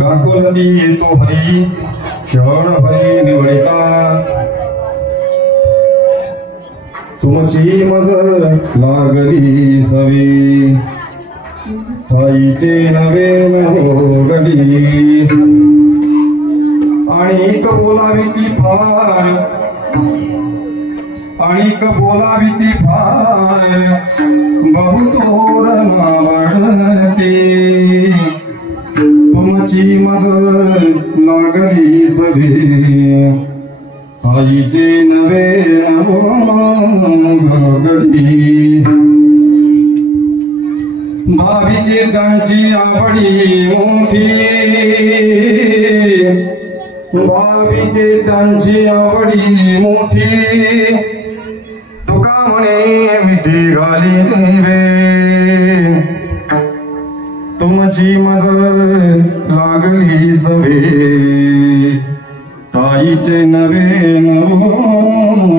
गाकुलती येतो हरी शरण हरी निवडिता तुमची मज लागली सवी ठाईचे नवे मोगली आणि बोलावी ती फार बहुतोर नावडते तुमची मज लागली सवे आईचे नवे गडी भाविकेतांची आवडी मोठी भाविकेतांची आवडी मोठी तुका म्हणे मिठी घाली देवे तुमची मज लागली सवे ताईचे नवे नवो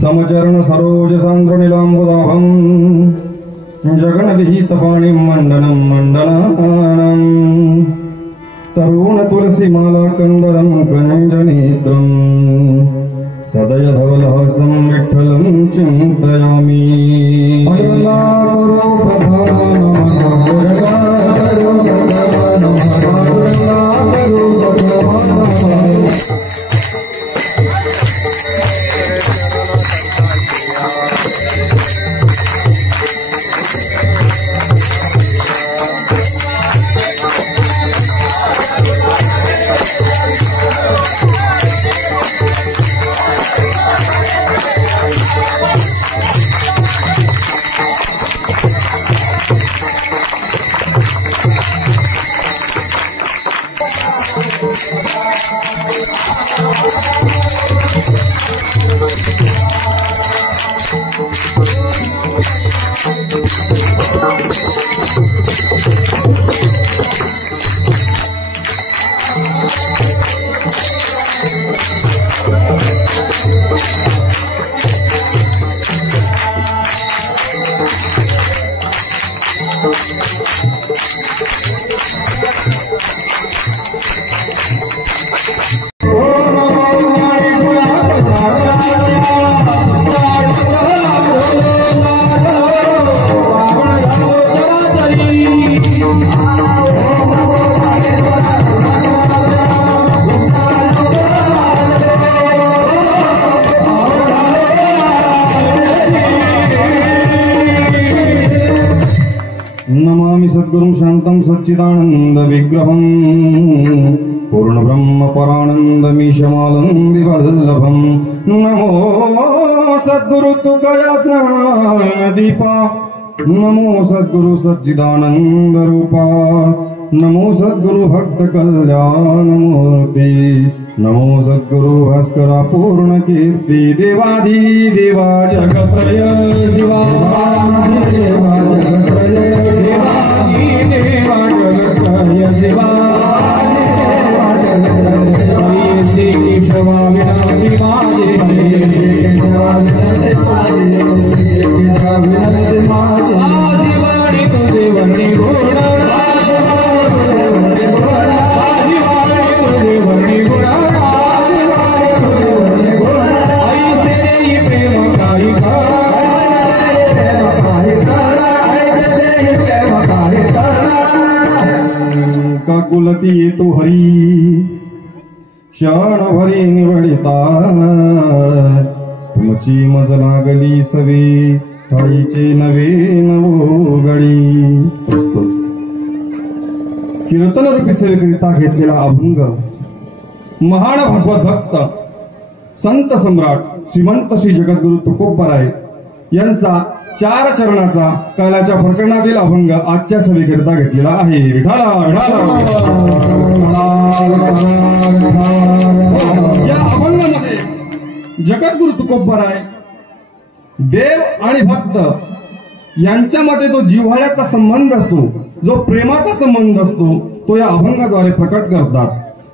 समचरण सरोज सांद्र नीलांबुदाभं जगन्विहित पाणिं मंडनं मंडनानं तरुण तुलसी माला कंदरं कंजनेत्रं सदय धवलहासं विठ्ठलं चिन्तयामि सच्चिदानंद विग्रहं पूर्ण ब्रह्म परानंदमीशमानंदि वल्लभं नमो सद्गुरु तुकया ज्ञान दीपा नमो सद्गुरु सच्चिदानंद रूपा नमो सद्गुरु भक्त कल्याण मूर्ति नमो सद्गुरु भास्करा पूर्ण कीर्ति देवादी देवा जगत्रय देवादी देवा जगत्रय देवादी देवा जगत्रय देवादी देवा जगत्रय श्री केशवा विनाशि माजे आदिवाणी तो देवनी गुण काकुलती येतो हरी क्षण भरी निवडिता तुमची मज लागली सवे ठाईचे नवे नवोगडी प्रस्तुत कीर्तन रूपी सेवेकरिता घेतलेला अभंग महान भगवत भक्त संत सम्राट श्रीमंत श्री जगद्गुरु तुकोबाराय यांचा 4 चरणाचा कालाच्या प्रकरणातील अभंग आजच्या सभेकरिता घेतलेला आहे. विठाला या अभंगामध्ये जगद्गुरु तुकोबाराय देव आणि भक्त यांच्यामध्ये जो जिव्हाळ्याचा संबंध असतो, जो प्रेमाचा संबंध असतो, तो या अभंगाद्वारे प्रकट करतात.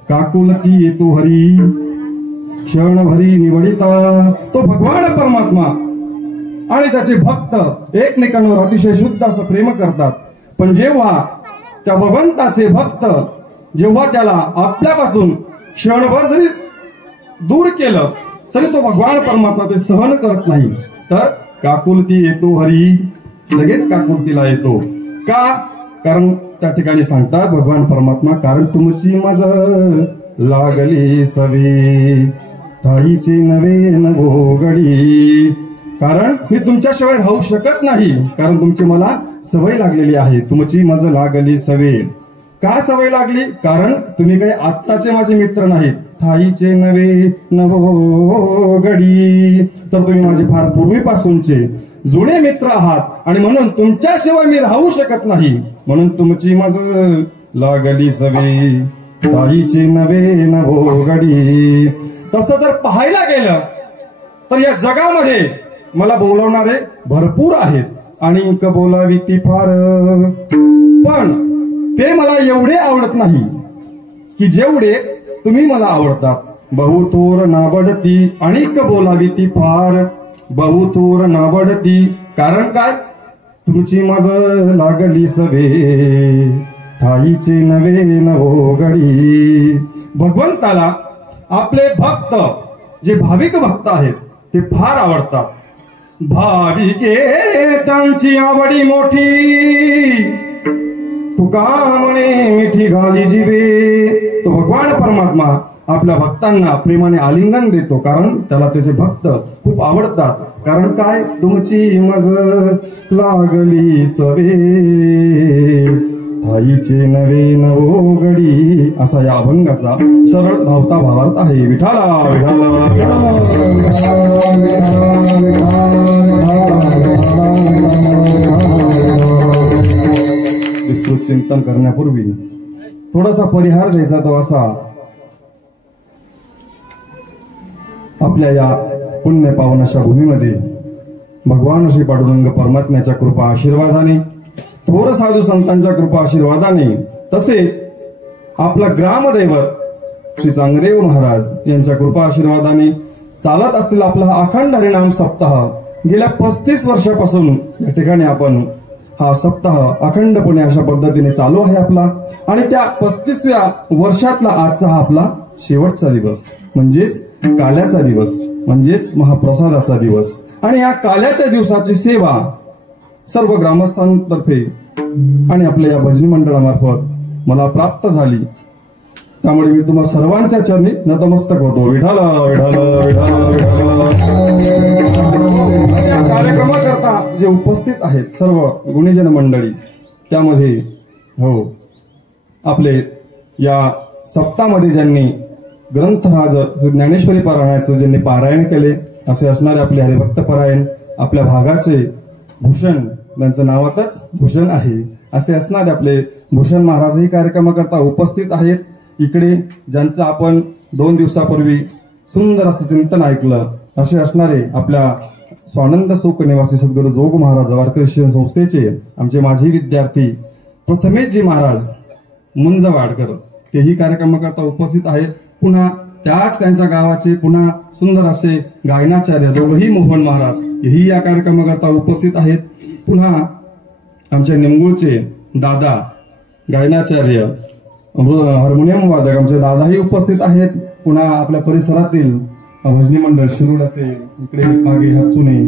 काकुलती येतो हरी क्षण भरी निवडिता, तो भगवान परमात्मा आणि त्याचे भक्त एकमेकांवर अतिशय शुद्ध असं प्रेम करतात. पण जेव्हा त्या भगवंताचे भक्त जेव्हा त्याला आपल्यापासून क्षणभर जरी दूर केलं तरी तो भगवान परमात्मा ते सहन करत नाही. तर काकुलती येतो हरी, लगेच काकुलतीला येतो. का? कारण त्या ठिकाणी सांगतात भगवान परमात्मा, कारण तुमची मज लागली सवे ठाईचे नवे नवोगडी, कारण मी तुमच्याशिवाय राहू शकत नाही, कारण तुमची मला सवय लागलेली आहे. तुमची मज लागली सवे. का सवय लागली? कारण तुम्ही काही आत्ताचे माझे मित्र नाहीत. ठाईचे नवे नवोगडी, तर तुम्ही माझे फार पूर्वीपासूनचे जुने मित्र आहात आणि म्हणून तुमच्याशिवाय मी राहू शकत नाही. म्हणून तुमची मज लागली सवे ठाईचे नवे नवोगडी. तसं जर पाहायला गेलं तर या जगामध्ये मला बोलवणारे भरपूर आहेत आणि बोलावी ती फार, पण ते मला एवढे आवडत नाही की जेवढे तुम्ही मला आवडतात. बहुतोर नावडती आणि बोलावी ती फार, बहुतोर नावडती. कारण काय? तुमची मज लागली सवे ठाईचे नवे नवोगडी. भगवंताला आपले भक्त जे भाविक भक्त आहेत ते फार आवडतात. भाविके त्यांची आवडी मोठी, तुका म्हणे मिठी घाली जिवे. तो भगवान परमात्मा आपल्या भक्तांना प्रेमाने आलिंगन देतो, कारण त्याला त्याचे भक्त खूप आवडतात. कारण काय? तुमची मज लागली सवे ठाईचे नवे नवोगडी, असा या अभंगाचा सरळ धावता भावार्थ आहे. विठाला विठाला विस्तृत चिंतन करण्यापूर्वी थोडासा परिहार द्यायचा तो असा, आपल्या या पुण्य पावन अशा भूमीमध्ये भगवान श्री पांडुरंग परमात्म्याच्या कृपा आशीर्वादाने, थोर साधू संतांच्या कृपा आशीर्वादाने, तसेच आपला ग्रामदैवत श्री चांगदेव महाराज यांच्या कृपा आशीर्वादाने चालत असलेला आपला हा अखंड हरिनाम सप्ताह गेल्या 35 वर्षापासून या ठिकाणी आपण हा सप्ताह अखंडपणे अशा पद्धतीने चालू आहे आपला. आणि त्या 35व्या वर्षातला आजचा हा आपला शेवटचा दिवस, म्हणजेच काल्याचा दिवस, म्हणजेच महाप्रसादाचा दिवस. आणि या काल्याच्या दिवसाची सेवा सर्व ग्रामस्थांतर्फे आणि आपल्या या भजनी मंडळामार्फत मला प्राप्त झाली. त्यामुळे मी तुम्हा सर्वांच्या चरणी नतमस्तक होतो. विठाला विठाला विठाला. या कार्यक्रमाकरता जे उपस्थित आहेत सर्व गुणीजन मंडळी, त्यामध्ये हो आपले या सप्तामध्ये ज्यांनी ग्रंथराज ज्ञानेश्वरी पारायणाचं ज्यांनी पारायण केले असे असणारे आपले हरिभक्त परायण आपल्या भागाचे भूषण, त्यांचं नावातच भूषण आहे, असे असणारे आपले भूषण महाराजही कार्यक्रमाकरता उपस्थित आहेत. इकडे ज्यांचं आपण 2 दिवसापूर्वी सुंदर असं चिंतन ऐकलं असे असणारे आपल्या स्वानंद सुख निवासी सद्गुरू जोग महाराज वारकरी शिक्षण संस्थेचे आमचे माजी विद्यार्थी प्रथमेशजी महाराज मुंजवाडकर तेही कार्यक्रमाकरता उपस्थित आहेत. पुन्हा त्याच त्यांच्या गावाचे पुन्हा सुंदर असे गायनाचार्य दोघही मोहन महाराज हेही या कार्यक्रमाकरता उपस्थित आहेत. पुन्हा आमच्या निमगुळचे दादा गायनाचार्य हार्मोनियम वादक आमचे दादाही उपस्थित आहेत. पुन्हा आपल्या परिसरातील भजनी मंडळ शिरूड असेल, इकडे मागे हातसुने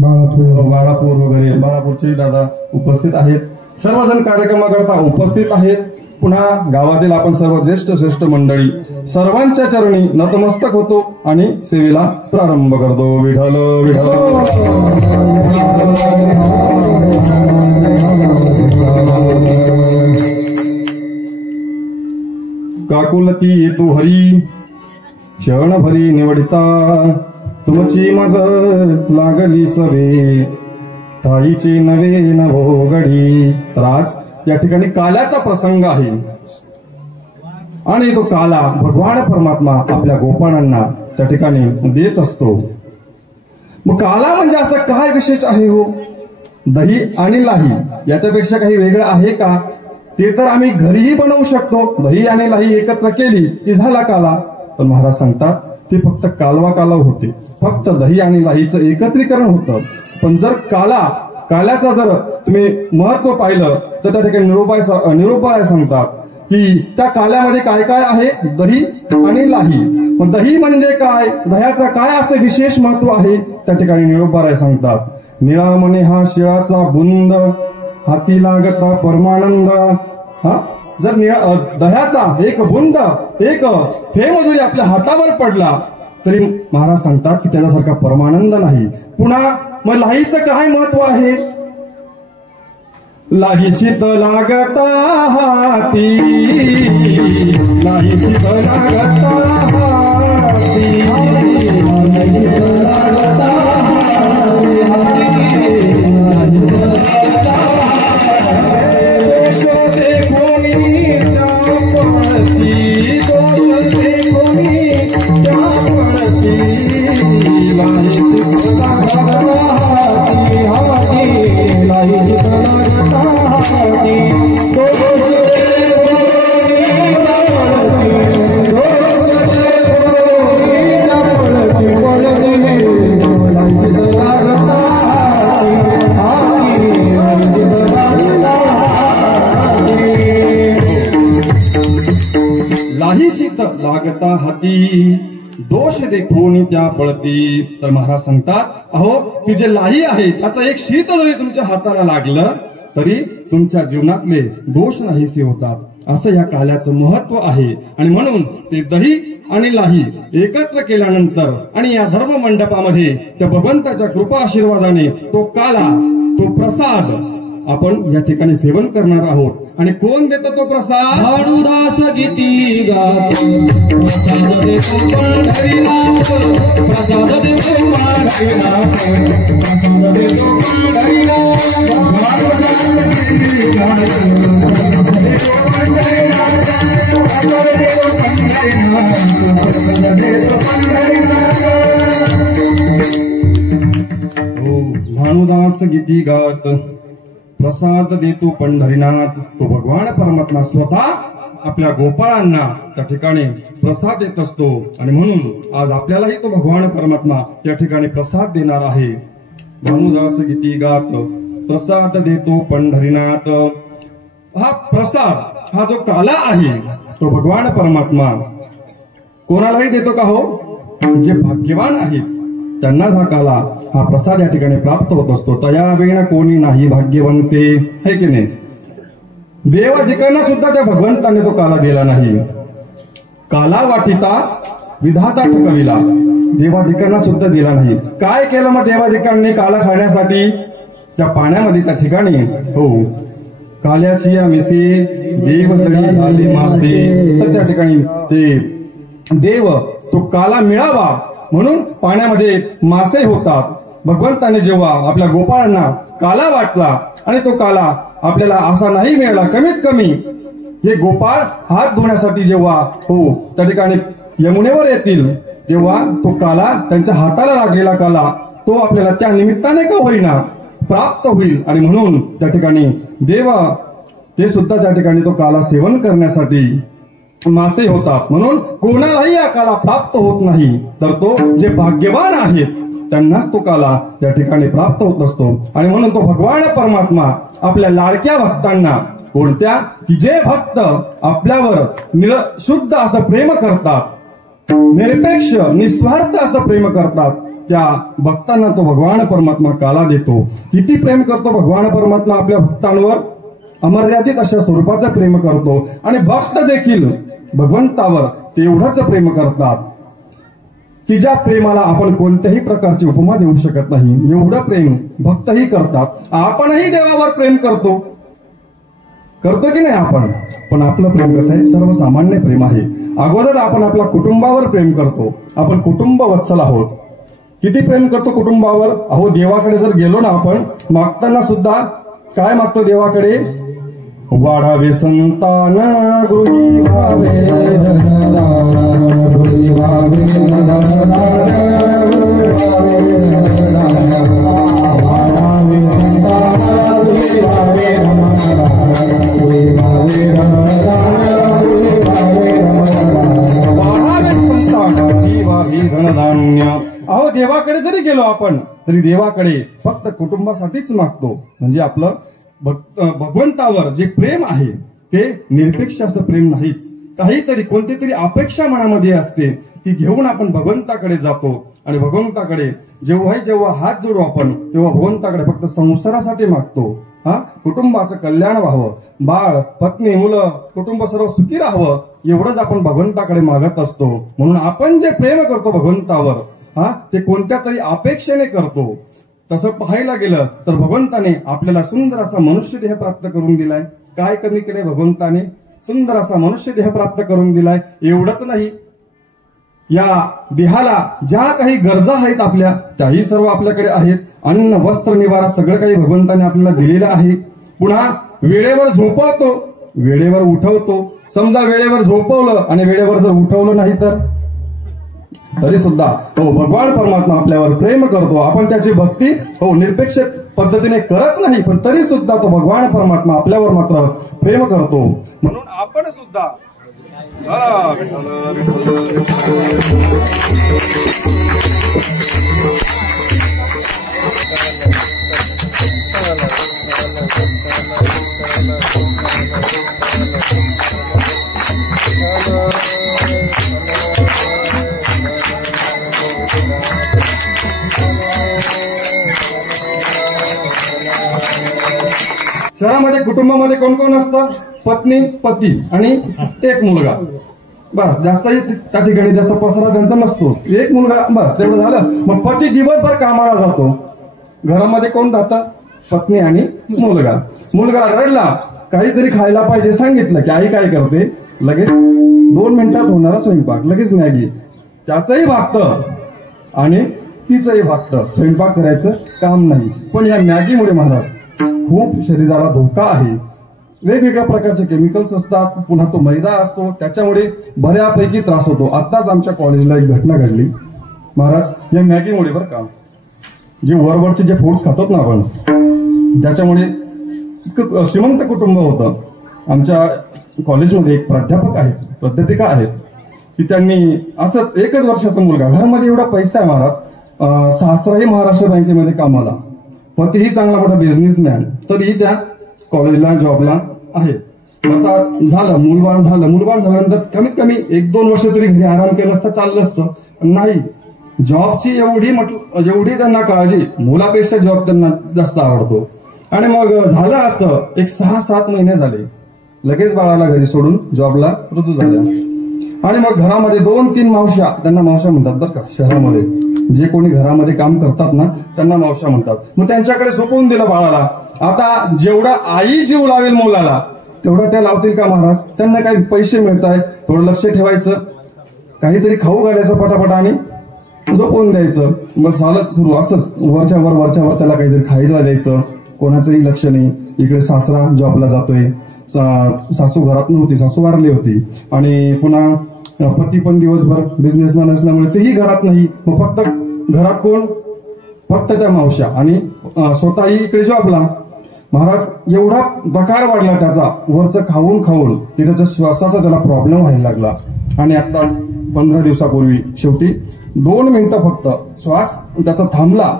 बाळापूर वगैरे बाळापूरचे दादा उपस्थित आहेत. सर्वजण कार्यक्रमाकरता उपस्थित आहेत. पुन्हा गावातील आपण सर्व ज्येष्ठ श्रेष्ठ मंडळी सर्वांच्या चरणी नतमस्तक होतो आणि सेवेला प्रारंभ करतो. विठ्ठल काकुलती येतो हरी शरण भरी निवडिता तुमची मज लागली सवे ताईचे नवे नवो गडी. तर आज या ठिकाणी काल्याचा प्रसंग आहे आणि तो काला भगवान परमात्मा आपल्या गोपाळांना त्या ठिकाणी देत असतो. मग काला म्हणजे असं काय विशेष आहे हो? दही आणि लाही याच्यापेक्षा काही वेगळं आहे का? ते तर आम्ही घरीही बनवू शकतो. दही आणि लाही एकत्र केली की झाला काला. पण महाराज सांगतात ते फक्त कालवा होते, फक्त दही आणि लाहीचं एकत्रीकरण होतं. पण जर काल्याचा जर तुम्ही महत्व पाहिलं तर त्या ठिकाणी निरूपाय सांगतात की त्या काल्यामध्ये काय काय आहे? दही आणि लाही. मग दही म्हणजे काय, दह्याचा काय असं विशेष महत्व आहे त्या ठिकाणी निरूपाय सांगतात. निळा म्हणे हा शिळाचा बुंद हाती लागता परमानंद. जर दह्याचा एक बुंद एक थेंब जरी आपल्या हातावर पडला तरी महाराज सांगतात की त्याच्यासारखा परमानंद नाही. पुन्हा मग लाहीचं काय महत्व आहे? लाही शीत लागता हाती, लाही शीत लागता हाती, लाही शीत लागता लागता हाती दोष देखून त्या पळती. तर महाराज सांगतात अहो ती जे लाही आहे त्याचा एक शीत जरी तुमच्या हाताला लागलं तरी तुमच्या जीवनातले दोष नाहीसे होतात. असं या काल्याचं महत्व आहे. आणि म्हणून ते दही आणि लाही एकत्र केल्यानंतर आणि या धर्म मंडपामध्ये त्या भगवंताच्या कृपा आशीर्वादाने तो काला तो प्रसाद आपण या ठिकाणी सेवन करणार आहोत. आणि कोण देतो तो प्रसाद? भानुदास गीती गातो प्रसाद देतो पंढरीनाथ, प्रसाद देतो पंढरीनाथ, प्रसाद देतो पंढरीनाथ, भानुदास गीती गात प्रसाद देतो पंढरीनाथ. तो भगवान परमात्मा स्वतः आपल्या गोपाळांना त्या ठिकाणी प्रसाद देत असतो. आणि म्हणून आज आपल्यालाही तो भगवान परमात्मा या ठिकाणी प्रसाद देणार आहे. भानुदास गीती गात प्रसाद देतो पंढरीनाथ. हा प्रसाद हा जो काला आहे तो भगवान परमात्मा कोणालाही देतो का हो? जे भाग्यवान आहेत त्यांनाच हा काला हा प्रसाद या ठिकाणी प्राप्त होत असतो. तया वेण कोणी नाही भाग्यवंते, है की नाही? देवाधिकांना सुद्धा त्या भगवंताने तो काला दिला नाही. काला वाटिता विधाता ठकविला, देवाधिकांना सुद्धा दिला नाही. काय केलं मग देवाधिकांनी काला खाण्यासाठी? त्या पाण्यामध्ये त्या ठिकाणी हो काल्याची या मिसे देव जरी झाले मासे. तर त्या ठिकाणी ते देव तो काला मिळावा म्हणून पाण्यामध्ये मासे होतात. भगवंताने जेव्हा आपल्या गोपाळांना काला वाटला आणि तो काला आपल्याला असा नाही मिळाला, कमीत कमी हे गोपाळ हात धुण्यासाठी जेव्हा त्या ठिकाणी यमुनेवर येतील तेव्हा तो काला, त्यांच्या हाताला लागलेला काला तो आपल्याला त्या निमित्ताने का होईना प्राप्त होईल. आणि म्हणून त्या ठिकाणी देव ते सुद्धा त्या ठिकाणी तो काला सेवन करण्यासाठी मासे होतात. म्हणून कोणालाही हा काला प्राप्त होत नाही, तर तो जे भाग्यवान आहेत त्यांनाच तो काला त्या ठिकाणी प्राप्त होत असतो. आणि म्हणून तो भगवान परमात्मा आपल्या लाडक्या भक्तांना, कोणत्या की जे भक्त आपल्यावर शुद्ध असं प्रेम करतात, निरपेक्ष निस्वार्थ असं प्रेम करतात, त्या भक्तांना तो भगवान परमात्मा काला देतो. किती प्रेम करतो भगवान परमात्मा आपल्या भक्तांवर, अमर्यादित अशा स्वरूपाचं प्रेम करतो. आणि भक्त देखील भगवंतावर तेवढंच प्रेम करतात की ज्या प्रेमाला आपण कोणत्याही प्रकारची उपमा देऊ शकत नाही. एवढं प्रेम भक्तही करतात. आपणही देवावर प्रेम करतो की नाही आपण, पण आपलं प्रेम कसं आहे, सर्वसामान्य प्रेम आहे. अगोदर आपण आपल्या कुटुंबावर प्रेम करतो. आपण कुटुंब वत्सल आहोत. किती प्रेम करतो कुटुंबावर. अहो देवाकडे जर गेलो ना आपण, मागताना सुद्धा काय मागतो देवाकडे, वाढावे संतान गृही व्हावे गृही व्हावे धनधान्य. अहो देवाकडे जरी गेलो आपण तरी देवाकडे फक्त कुटुंबासाठीच मागतो. म्हणजे आपलं भगवंतावर जे प्रेम आहे ते निरपेक्ष असं प्रेम नाहीच. काहीतरी कोणती तरी अपेक्षा मनामध्ये असते, ती घेऊन आपण भगवंताकडे जातो. आणि भगवंताकडे जेव्हा हात जोडू आपण तेव्हा भगवंताकडे फक्त संसारासाठी मागतो. कुटुंबाचं कल्याण व्हावं, बाळ पत्नी मुलं कुटुंब सर्व सुखी राहावं, एवढंच आपण भगवंताकडे मागत असतो. म्हणून आपण जे प्रेम करतो भगवंतावर ते कोणत्या तरी अपेक्षेने करतो. तसं पाहायला गेलं तर भगवंताने आपल्याला सुंदर असा मनुष्य देह प्राप्त करून दिलाय. काय कमी केलंय भगवंताने, सुंदर असा मनुष्य देह प्राप्त करून दिलाय. एवढंच नाही, या देहाला ज्या काही गरजा आहेत आपल्या त्याही सर्व आपल्याकडे आहेत. अन्न वस्त्र निवारा सगळं काही भगवंताने आपल्याला दिलेलं आहे. पुन्हा वेळेवर झोपवतो, वेळेवर उठवतो. समजा वेळेवर झोपवलं आणि वेळेवर जर उठवलं नाही तर तरी सुद्धा भगवान परमात्मा आपल्यावर प्रेम करतो. आपण त्याची भक्ती निरपेक्ष पद्धतीने करत नाही, पण तरी सुद्धा तो भगवान परमात्मा आपल्यावर मात्र प्रेम करतो. म्हणून आपण सुद्धा शहरामध्ये कुटुंबामध्ये कोण कोण असतं, पत्नी पती आणि एक मुलगा, बस. जास्तही त्या ठिकाणी जास्त पसरा त्यांचा नसतो. एक मुलगा बस, तेवढं झालं. मग पती दिवसभर कामाला जातो, घरामध्ये कोण राहतं, पत्नी आणि मुलगा. मुलगा रडला, काहीतरी खायला पाहिजे सांगितलं की आई काय करते, लगेच 2 मिनिटात होणारा स्वयंपाक, लगेच मॅगी. त्याचंही भागतं आणि तिचंही भागतं, स्वयंपाक करायचं काम नाही. पण या मॅगीमुळे महाराज खूप शरीराला धोका आहे. वेगवेगळ्या प्रकारचे केमिकल्स असतात, पुन्हा तो मैदा असतो, त्याच्यामुळे बऱ्यापैकी त्रास होतो. आताच आमच्या कॉलेजला एक घटना घडली महाराज, या मॅगीमुळे बरं का. जे वरवरचे जे फूड्स खातात ना आपण, त्याच्यामुळे श्रीमंत कुटुंब होतं. आमच्या कॉलेजमध्ये एक प्राध्यापिका आहेत की त्यांनी असंच 1च वर्षाचा मुलगा, घरामध्ये एवढा पैसा आहे महाराज, सासराही महाराष्ट्र बँकेमध्ये कामाला, पतीही चांगला मोठा बिझनेसमॅन, तरीही त्या कॉलेजला जॉबला आहे. आता झालं मूलबाळ झाल्यानंतर कमीत कमी 1-2 वर्ष तरी घरी आराम केला असता चाललं असतं. नाही, जॉबची एवढी त्यांना काळजी, मुलापेक्षा जॉब त्यांना जास्त आवडतो. आणि मग झालं असं, एक 6-7 महिने झाले, लगेच बाळाला घरी सोडून जॉबला रुजू झाल्या. आणि मग घरामध्ये 2-3 मावश्या, त्यांना मावश्या म्हणतात बरं का, शहरामध्ये जे कोणी घरामध्ये काम करतात ना त्यांना मावश्या म्हणतात. मग त्यांच्याकडे सोपवून दिलं बाळाला. आता जेवढा आई जीव लावेल मुलाला तेवढा त्या लावतील का महाराज? त्यांना काही पैसे मिळत आहे, थोडं लक्ष ठेवायचं, काहीतरी खाऊ घालायचं पटापट आणि झोपवून द्यायचं. बस झालं सुरू असंच वरच्यावर त्याला काहीतरी खायला द्यायचं. कोणाचंही लक्ष नाही. इकडे सासरा जॉबला जातोय, सासू घरात नव्हती, सासू वारली होती, आणि पुन्हा पती पण दिवसभर बिझनेसमॅन असल्यामुळे तेही घरात नाही. मग फक्त घरात कोण? फक्त त्या मावश्या, आणि स्वतःही इकडे जॉबला. महाराज एवढा बकार वाढला त्याचा, वरचं खाऊन खाऊन की त्याच्या श्वासाचा त्याला प्रॉब्लेम व्हायला लागला. आणि आत्ताच 15 दिवसापूर्वी शेवटी 2 मिनिटं फक्त श्वास त्याचा थांबला,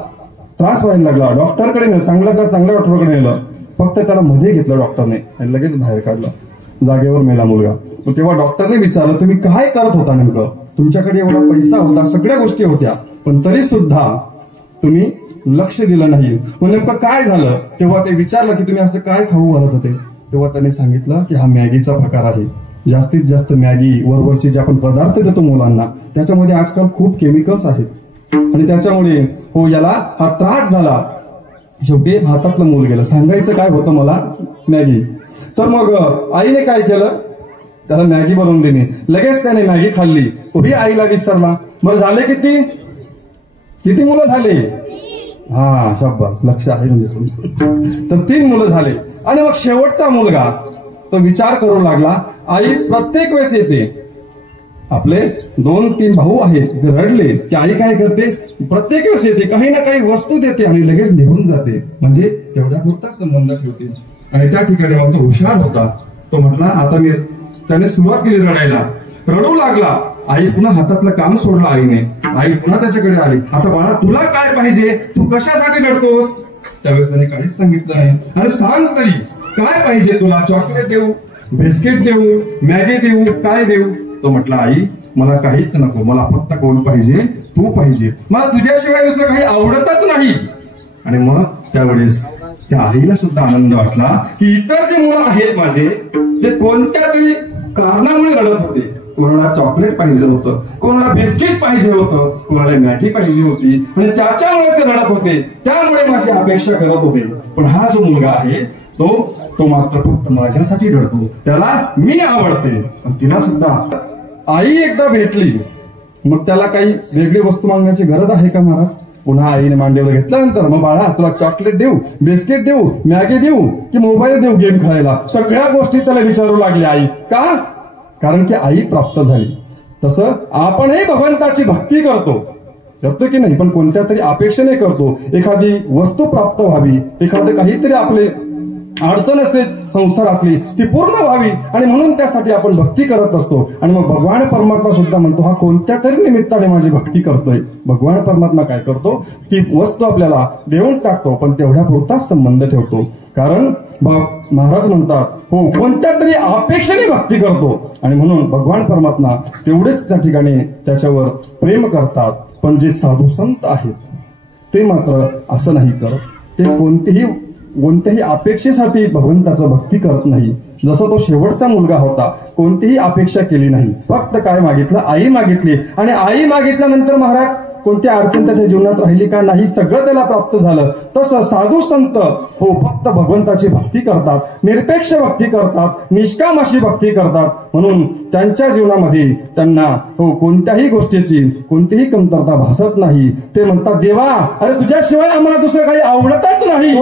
त्रास व्हायला लागला. डॉक्टरकडे नेलं, चांगल्या डॉक्टरकडे नेलं, फक्त त्याला मध्ये घेतलं डॉक्टरने आणि लगेच बाहेर काढलं. जागेवर मेला मुलगा. तेव्हा डॉक्टरने विचारलं, तुम्ही काय करत होता नेमकं? तुमच्याकडे एवढा पैसा होता, सगळ्या गोष्टी होत्या, पण तरी सुद्धा तुम्ही लक्ष दिलं नाही. मग नेमकं काय झालं? तेव्हा ते विचारलं की तुम्ही असं काय खाऊ घालत होते? तेव्हा त्यांनी सांगितलं की हा मॅगीचा प्रकार आहे. जास्तीत जास्त मॅगी वरवरचे जे आपण पदार्थ देतो मुलांना, त्याच्यामध्ये आजकाल खूप केमिकल्स आहेत, आणि त्याच्यामुळे हो याला हा त्रास झाला. शेवटी हातातलं मूल गेलं. सांगायचं काय होतं मला? मॅगी. तर मग आईने काय केलं? त्याला मॅगी बनवून देणे. लगेच त्याने मॅगी खाल्ली, तोही आईला विसरला. बरं झाले किती मुलं झाले? हा, शाबास, लक्ष आहे म्हणजे तुमचं. तर 3 मुलं झाले. आणि मग शेवटचा मुलगा तो विचार करू लागला, आई प्रत्येक वेळेस येते, आपले 2-3 भाऊ आहेत, ते रडले की आई काय करते? प्रत्येक वेळेस येते, काही ना काही वस्तू देते आणि लगेच निघून जाते, म्हणजे तेवढ्या पुरता संबंध ठेवते. आणि त्या ठिकाणी मग तो हुशार होता. तो म्हटला, आता त्याने सुरुवात केली रडायला, रडू लागला. आई पुन्हा हातातलं काम सोडलं आईने. आई पुन्हा त्याच्याकडे आली, आता बाळा तुला काय पाहिजे? तू कशासाठी रडतोस? त्यावेळेस त्याने काहीच सांगितलं नाही. अरे सांग तरी, काय पाहिजे तुला? चॉकलेट देऊ, बिस्किट देऊ, मॅगी देऊ, काय देऊ? तो म्हटला, आई मला काहीच नको, मला फक्त कोण पाहिजे? तू पाहिजे. मला तुझ्याशिवाय दुसरं काही आवडतच नाही. आणि मग त्यावेळेस त्या आईला सुद्धा आनंद वाटला की इतर जे मुलं आहेत माझे, ते कोणत्या तरी कारणामुळे रडत होते. कोणाला चॉकलेट पाहिजे होतं, कोणाला बिस्किट पाहिजे होतं, कोणाला मॅगी पाहिजे होती, आणि त्याच्यामुळे ते रडत होते, त्यामुळे माझी अपेक्षा करत होते. पण हा जो मुलगा आहे तो मात्र फक्त माझ्यासाठी रडतो, त्याला मी आवडते. पण तिला सुद्धा आई एकदा भेटली, मग त्याला काही वेगळी वस्तू मागण्याची गरज आहे का महाराज? पुन्हा आईने मांडीवर घेतल्यानंतर, मग बाळा तुला चॉकलेट देऊ, बिस्किट देऊ, मॅगी देऊ की मोबाईल देऊ गेम खेळायला? सगळ्या गोष्टी त्याला विचारू लागली आई. का? कारण की आई प्राप्त झाली. तसं आपणही भगवंताची भक्ती करतो की नाही, पण कोणत्या तरी अपेक्षेने करतो. एखादी वस्तू प्राप्त व्हावी, एखादं काहीतरी आपले अडचण असते संसारातली ती पूर्ण व्हावी, आणि म्हणून त्यासाठी आपण भक्ती करत असतो. आणि मग भगवान परमात्मा सुद्धा म्हणतो, हा कोणत्या तरी निमित्ताने माझी भक्ती करतोय. भगवान परमात्मा काय करतो? ती वस्तू आपल्याला देऊन टाकतो, पण तेवढ्या पुरताच संबंध ठेवतो. कारण महाराज म्हणतात, हो कोणत्या तरी अपेक्षेने भक्ती करतो, आणि म्हणून भगवान परमात्मा तेवढेच त्या ठिकाणी त्याच्यावर प्रेम करतात. पण जे साधू संत आहेत ते मात्र असं नाही करत. ते कोणत्याही अपेक्षेसाठी भगवंताचं भक्ती करत नाही. जसा तो शेवटचा मुलगा होता, कोणतीही अपेक्षा केली नाही, फक्त काय मागितलं? आई मागितली. आणि आई मागितल्यानंतर महाराज कोणती अडचण त्याच्या जीवनात राहिली का? नाही, सगळं त्याला प्राप्त झालं. तसं साधू संत हो फक्त भगवंताची भक्ती करतात, निरपेक्ष भक्ती करतात, निष्काम अशी भक्ती करतात. म्हणून त्यांच्या जीवनामध्ये त्यांना हो कोणत्याही गोष्टीची कोणतीही कमतरता भासत नाही. ते म्हणतात, देवा अरे तुझ्याशिवाय आम्हाला दुसरं काही आवडतच नाही.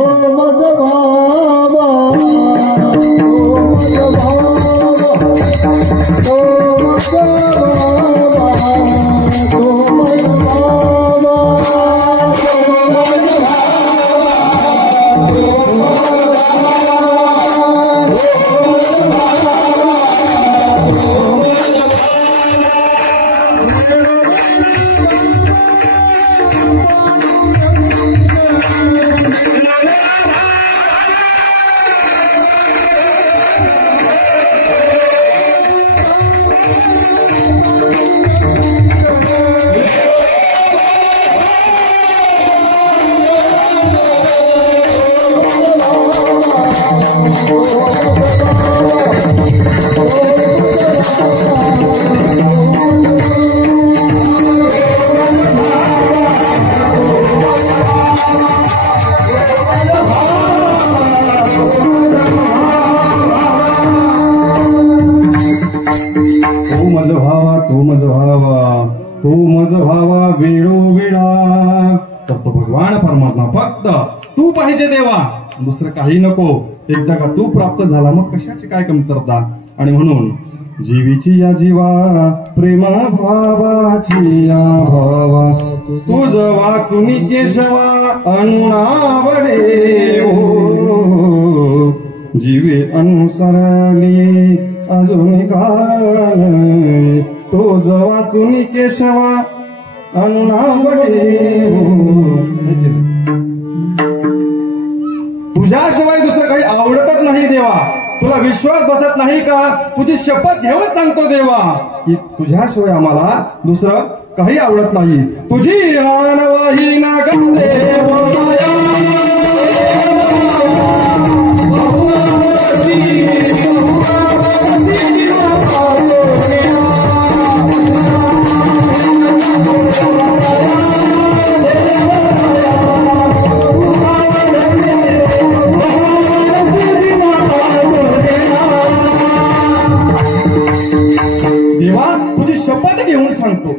मज व्हावा तू मज व्हावा तू मज व्हावा वेळोवेळा. तर तो भगवान परमात्मा फक्त तू पाहिजे देवा, दुसरं काही नको. एकदा का तू प्राप्त झाला मग कशाची काय कमतरता. आणि म्हणून जीवीची या जीवा प्रेमा भावाची या भावा तुझ वाचून केशवा अनुनावडे हो. जीवे अनुसरली अजून काय तो ज वाचून केशवा अनुनावडे हो. तुझ्याशिवाय दुसरं काही आवडतच नाही देवा. तुला विश्वास बसत नाही का? तुझी शपथ घेऊन सांगतो देवा की तुझ्याशिवाय आम्हाला दुसरं काही आवडत नाही. तुझी रानवाही ना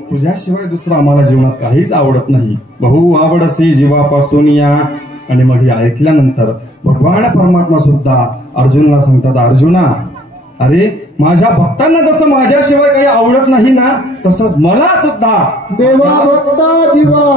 तुझ्याशिवाय दुसरं आम्हाला जीवनात काहीच आवडत नाही. बहु आवडसी जीवापासून या. आणि मग हे ऐकल्यानंतर भगवान परमात्मा सुद्धा अर्जुनला सांगतात, अर्जुना अरे माझ्या भक्तांना जसं माझ्याशिवाय काही आवडत नाही ना तसंच मला सुद्धा देवा भक्ता जीवा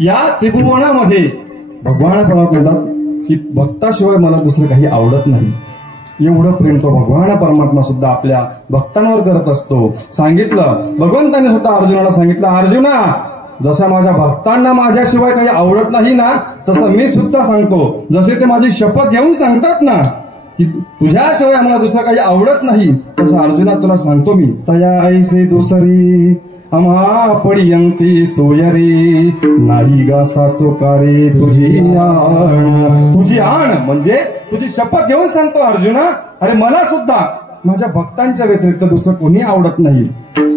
या त्रिभुवनामध्ये भगवान परमात्मा की भक्ताशिवाय मला दुसरं काही आवडत नाही. एवढं प्रेम तो भगवान परमात्मा सुद्धा आपल्या भक्तांवर करत असतो. सांगितलं भगवंताने सुद्धा अर्जुनाला सांगितलं, अर्जुना जसं माझ्या भक्तांना माझ्याशिवाय काही आवडत नाही ना तसं मी सुद्धा सांगतो. जसे ते माझी शपथ घेऊन सांगतात ना की तुझ्याशिवाय आम्हाला दुसरं काही आवडत नाही तसं अर्जुना तुला सांगतो मी. तया ऐसे दुसरी आम्हा पडियंती सोयरे नाही गा साचोकारे तुझी आण. तुझी आण म्हणजे तुझी शपथ घेऊन सांगतो अर्जुना, अरे मला सुद्धा माझ्या भक्तांच्या व्यतिरिक्त दुसरं कोणी आवडत नाही.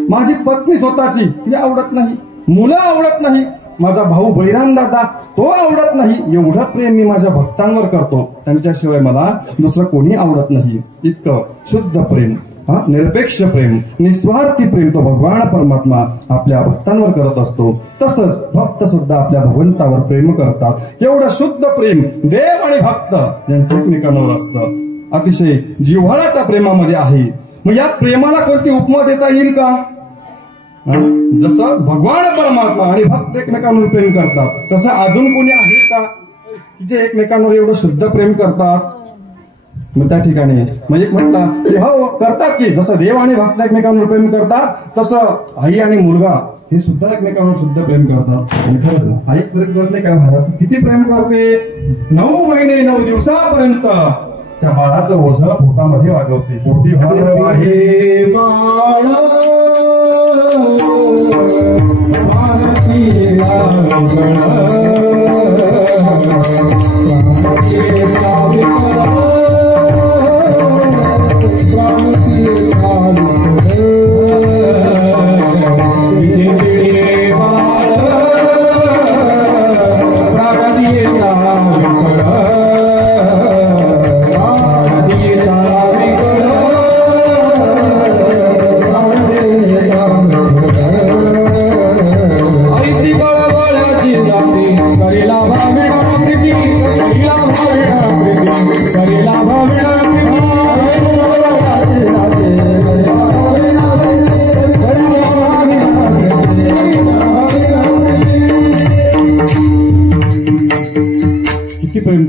माझी पत्नी स्वतःची ती आवडत नाही, मुलं आवडत नाही, माझा भाऊ बळीराम दादा तो आवडत नाही. एवढं प्रेम मी माझ्या भक्तांवर करतो, त्यांच्याशिवाय मला दुसरं कोणी आवडत नाही. इतकं शुद्ध प्रेम, निरपेक्ष प्रेम, निस्वार्थी प्रेम तो भगवान परमात्मा आपल्या भक्तांवर करत असतो. तसंच भक्त सुद्धा आपल्या भगवंतावर प्रेम करतात. एवढं शुद्ध प्रेम देव आणि भक्त यांचं एकमेकांवर असतं. अतिशय जिव्हाळा त्या प्रेमामध्ये आहे. मग या प्रेमाला कोणती उपमा देता येईल का? जसं भगवान परमात्मा आणि भक्त एकमेकांवर प्रेम करतात तसं अजून कोणी आहे का की जे एकमेकांवर एवढं शुद्ध प्रेम करतात? मग त्या ठिकाणी म्हणजे म्हटलं की हो करतात की जसं देव आणि भक्त एकमेकांवर प्रेम करतात तसं आई आणि मुलगा हे सुद्धा एकमेकांवर शुद्ध प्रेम करतात. आणि खरंच आई प्रेम करते का? महाराज किती प्रेम करते. 9 महिने 9 दिवसापर्यंत त्या बाळाचं ओझं पोटामध्ये वागवते. पोटी आहे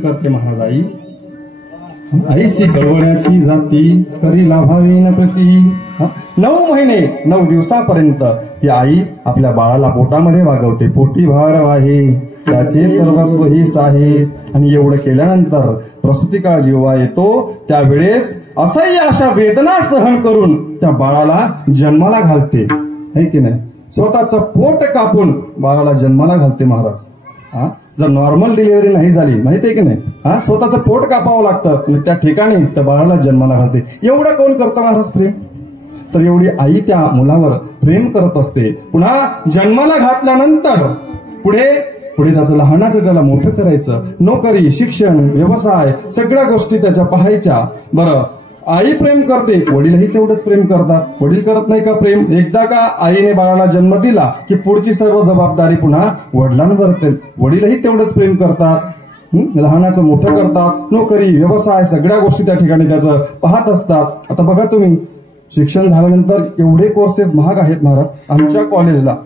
करते महाराज. आई ऐसी कळवळ्याची जाती करी लाभावी न प्रती. 9 महिने 9 दिवसापर्यंत ती आई आपल्या बाळाला पोटामध्ये वागवते. पोटी भार आहे त्याचे सर्वस्व हीच आहे. आणि एवढं केल्यानंतर प्रसूती काळ जेव्हा येतो त्यावेळेस असह्य अशा वेदना सहन करून त्या बाळाला जन्माला घालते, है की नाही. स्वतःचं पोट कापून बाळाला जन्माला घालते महाराज. जर नॉर्मल डिलिव्हरी नाही झाली माहितीये की नाही, स्वतःचं पोट कापावं लागतं आणि त्या ठिकाणी त्या बाळाला जन्माला घालते. एवढं कोण करतं महाराज प्रेम? तर एवढी आई त्या मुलावर प्रेम करत असते. पुन्हा जन्माला घातल्यानंतर पुढे त्याचं लहानाचं त्याला मोठं करायचं. नोकरी, शिक्षण, व्यवसाय सगळ्या गोष्टी त्याच्या पाहायच्या. बरं, आई प्रेम करते, वडीलही तेवढंच प्रेम करतात. वडील करत नाही का प्रेम? एकदा का आईने बाळाला जन्म दिला की पुढची सर्व जबाबदारी पुन्हा वडिलांवर येते. वडीलही तेवढंच प्रेम करतात, लहानाचं मोठं करतात. नोकरी, व्यवसाय सगळ्या गोष्टी त्या ठिकाणी त्याचं पाहत असतात. आता बघा तुम्ही, शिक्षण झाल्यानंतर एवढे कोर्सेस महाग आहेत महाराज. आमच्या कॉलेजला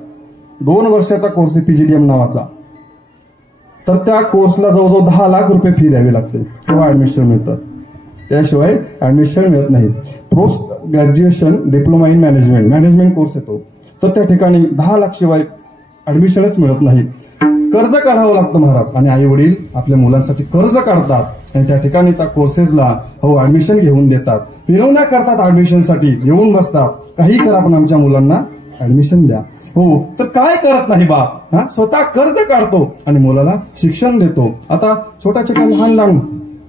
2 वर्षाचा कोर्स आहे पीजीडीएम नावाचा. तर त्या कोर्सला जवळजवळ 10 लाख रुपये फी द्यावी लागते तेव्हा ऍडमिशन मिळतं. त्याशिवाय ऍडमिशन मिळत नाही. Post graduation diploma in management course येतो. तर त्या ठिकाणी 10 लाख शिवाय ऍडमिशनच मिळत नाही. कर्ज काढावं लागतं महाराज. आणि आई वडील आपल्या मुलांसाठी कर्ज काढतात आणि त्या ठिकाणी त्या कोर्सेसला ऍडमिशन घेऊन देतात. विनवण्या करतात ऍडमिशनसाठी, येऊन बसतात, काही करा पण आमच्या मुलांना ऍडमिशन द्या. तर काय करत नाही बाप, स्वतः कर्ज काढतो आणि मुलाला शिक्षण देतो. आता छोट्या लहान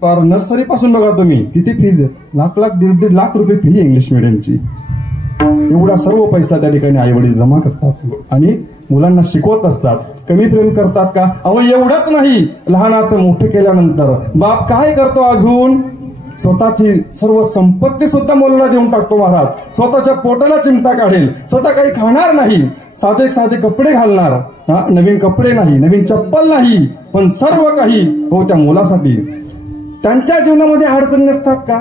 पर नर्सरी पासून बघा तुम्ही किती फीज आहे. लाख 1.5 लाख रुपये फी इंग्लिश मिडियमची. एवढा सर्व पैसा त्या ठिकाणी आई वडील जमा करतात आणि मुलांना शिकवत असतात. कमी प्रेम करतात का? एवढंच नाही, लहानाचं मोठं केल्यानंतर बाप काय करतो अजून? स्वतःची सर्व संपत्ती सुद्धा मुलाला देऊन टाकतो महाराज. स्वतःच्या पोटाला चिमटा काढेल, स्वतः काही खाणार नाही, साधे कपडे घालणार, नवीन कपडे नाही, नवीन चप्पल नाही, पण सर्व काही त्या मुलासाठी. त्यांच्या जीवनामध्ये अडचणी नसतात का?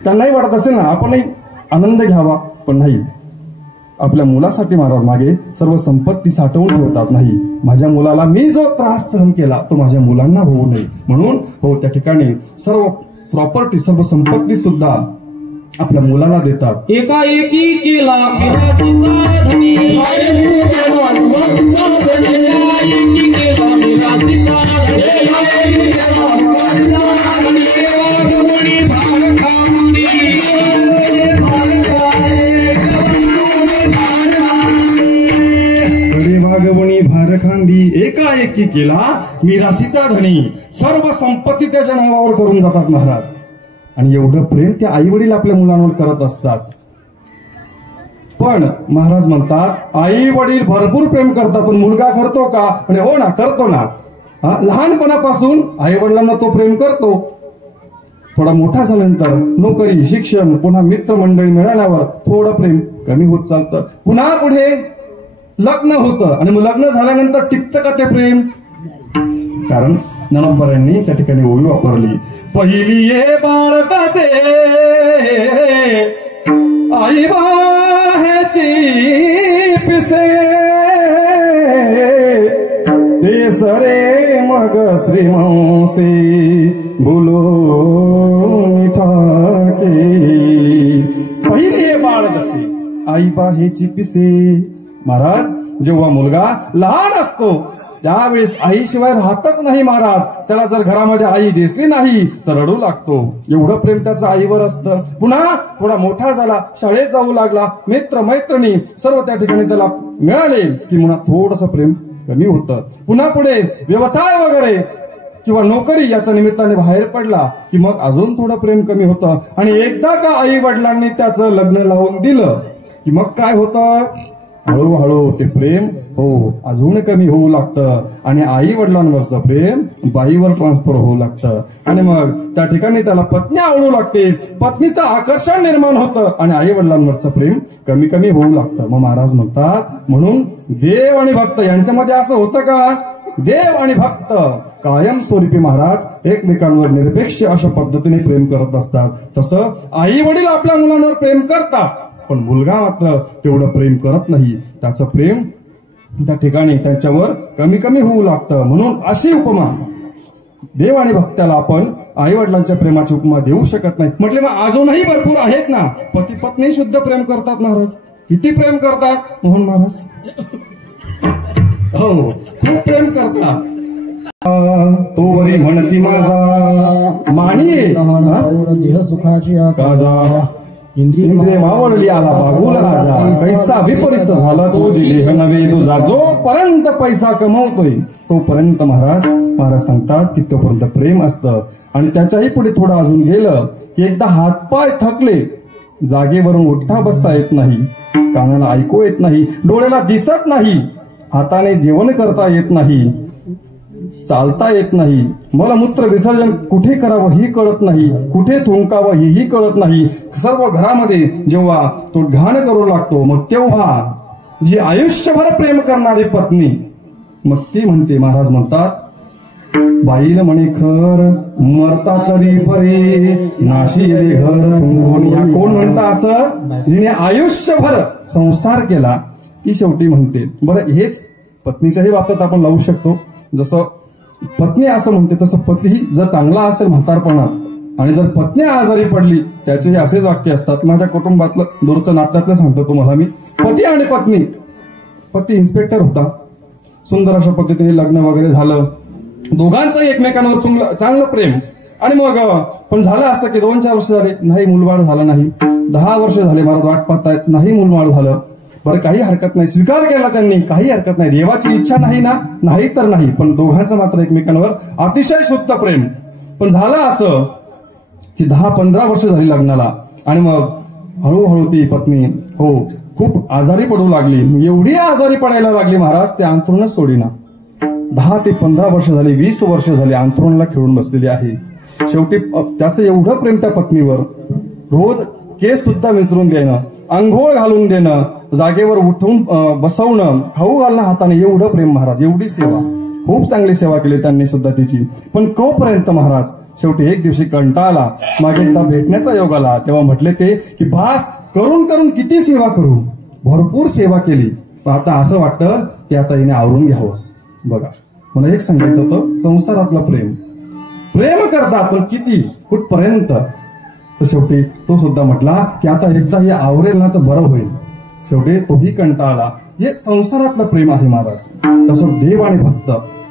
त्यांनाही वाटत असेल ना आपणही आनंद घ्यावा, पण नाही. आपल्या मुलासाठी महाराज मागे सर्व संपत्ती साठवून ठेवतात. नाही, माझ्या मुलाला मी जो त्रास सहन केला तो माझ्या मुलांना होऊ नये म्हणून त्या ठिकाणी सर्व प्रॉपर्टी, सर्व संपत्ती सुद्धा आपल्या मुलाला देतात. एकाएकी केला मिरासीचा धनी, वागवणी भार खांदी, एकाएकी केला मिरासीचा धनी. सर्व संपत्ती त्याच्या नावावर करून जातात महाराज. आणि एवढं प्रेम ते आई वडील आपल्या मुलांवर करत असतात. पण महाराज म्हणतात आई वडील भरपूर प्रेम करतात, पण मुलगा करतो का? म्हणजे हो ना, करतो ना. लहानपणापासून आई वडिलांना तो प्रेम करतो. थोडा मोठा झाल्यानंतर नोकरी, शिक्षण, पुन्हा मित्रमंडळी मिळाल्यावर थोडं प्रेम कमी होत चालतं. पुन्हा पुढे लग्न होतं आणि मग लग्न झाल्यानंतर टिकतं का ते प्रेम? कारण ज्ञानोबांनी त्या ठिकाणी ओवी वापरली. पहिली ये बाळ कसे आई बाहेची पिसे, ते सरे मग श्रीमांसे बोलो ठाके. पहिली ये बाळ कसे आई बाहेची पिसे. महाराज, जेव्हा मुलगा लहान असतो त्यावेळेस आईशिवाय राहतच नाही महाराज. त्याला जर घरामध्ये आई दिसली नाही तर रडू लागतो. एवढं प्रेम त्याचं आईवर असतं. पुन्हा थोडा मोठा झाला, शाळेत जाऊ लागला, मित्र मैत्रिणी सर्व त्या ठिकाणी त्याला मिळाले की पुन्हा थोडंसं प्रेम कमी होतं. पुन्हा पुढे व्यवसाय वगैरे किंवा नोकरी याच्या निमित्ताने बाहेर पडला की मग अजून थोडं प्रेम कमी होतं. आणि एकदा का आई वडिलांनी त्याचं लग्न लावून दिलं की मग काय होतं? हळूहळू ते प्रेम अजून कमी होऊ लागतं आणि आई वडिलांवरचं प्रेम बाईवर ट्रान्सफर होऊ लागतं. आणि मग त्या ठिकाणी त्याला पत्नी आवडू लागते, पत्नीचं आकर्षण निर्माण होतं आणि आई वडिलांवरचं प्रेम कमी कमी होऊ लागतं. मग महाराज म्हणतात म्हणून देव आणि भक्त यांच्यामध्ये असं होतं का? देव आणि भक्त कायमस्वरूपी महाराज एकमेकांवर निरपेक्ष अशा पद्धतीने प्रेम करत असतात. तसं आई वडील आपल्या मुलांवर प्रेम करतात, पण मुलगा मात्र तेवढं प्रेम करत नाही. त्याचं प्रेम त्या ठिकाणी त्यांच्यावर कमी कमी होऊ लागतं. म्हणून अशी उपमा देव आणि भक्ताला आपण आई वडिलांच्या प्रेमाची उपमा देऊ शकत नाही. म्हटले मग अजूनही भरपूर आहेत ना. पती पत्नी शुद्ध प्रेम करतात महाराज. किती प्रेम करतात मोहन महाराज? हो, खूप प्रेम करतात. तो वरी म्हणती माझा मानिये देह सुखाची काजा, इंद्रिय मावळली आला बागुल राजा, पैसा विपरीत झाला तुझे देह नव्हे तुझा. जोपर्यंत पैसा कमवतोय तोपर्यंत महाराज सांगतात की तोपर्यंत प्रेम असतं. आणि त्याच्याही पुढे थोडं अजून गेलं की एकदा हातपाय थकले, जागेवरून उठता बसता येत नाही, कानाला ऐकू येत नाही, डोळ्याला दिसत नाही, हाताने जेवण करता येत नाही, चालता येत नाही, मलमूत्र विसर्जन कुठे करावं ही कळत नाही, कुठे थुंकावं हेही कळत नाही. सर्व घरामध्ये जेव्हा तो घाण करू लागतो, मग तेव्हा जी आयुष्यभर प्रेम करणारी पत्नी मग ती म्हणते, महाराज म्हणतात बाईल म्हणे खर मरता तरी परे नाशी रे घर थुंकून. या कोण म्हणता असं? जिने आयुष्यभर संसार केला ती शेवटी म्हणते. बरं, हेच पत्नीच्याही बाबतीत आपण लावू शकतो. जसं पत्नी असं म्हणते तसं पतीही जर चांगला असेल म्हातारपणात आणि जर पत्नी आजारी पडली त्याचेही असेच वाक्य असतात. माझ्या कुटुंबातलं दूरचं नात्यातलं सांगतो तुम्हाला मी. पती आणि पत्नी, पती इन्स्पेक्टर होता, सुंदर अशा पद्धतीने लग्न वगैरे झालं, दोघांचं एकमेकांवर चांगलं प्रेम. आणि मग पण झालं असतं की 2-4 वर्ष झाले नाही मूलबाळ झालं नाही, 10 वर्ष झाले महाराज वाट पाहतायत नाही मूलबाळ झालं. बरं, काही हरकत नाही, स्वीकार केला त्यांनी, काही हरकत नाही, देवाची इच्छा नाही ना, नाही तर नाही. पण दोघांचं मात्र एकमेकांवर अतिशय शुद्ध प्रेम. पण झालं असं की 10-15 वर्ष झाली लग्नाला आणि मग हळूहळू ती पत्नी खूप आजारी पडू लागली. एवढी आजारी पडायला लागली महाराज, ते अंथरुणच सोडीना. 10 ते 15 वर्ष झाली, 20 वर्ष झाली अंथरुणाला खेळून बसलेली आहे. शेवटी त्याचं एवढं प्रेम त्या पत्नीवर, रोज केस सुद्धा विचारून देणं, अंघोळ घालून देणं, जागेवर उठवून बसवणं, खाऊ घालणं हाताने, एवढं प्रेम महाराज, एवढी सेवा, खूप चांगली सेवा केली त्यांनी सुद्धा तिची. पण तोपर्यंत महाराज शेवटी एक दिवशी कंटाळला, मागे एकदा भेटण्याचा योग आला. तेव्हा म्हटले ते की बास, करून करून किती सेवा करू, भरपूर सेवा केली, आता असं वाटतं की आता हिने आवरून घ्यावं. बघा, मला एक सांगायचं होतं, संसारातलं प्रेम करता पण किती कुठपर्यंत. तर शेवटी तो सुद्धा म्हटला की आता एकदा हे आवरेल ना तर बरं होईल. शेवटी तोही कंटाळला. हे संसारातलं प्रेम आहे महाराज. तसं देव आणि भक्त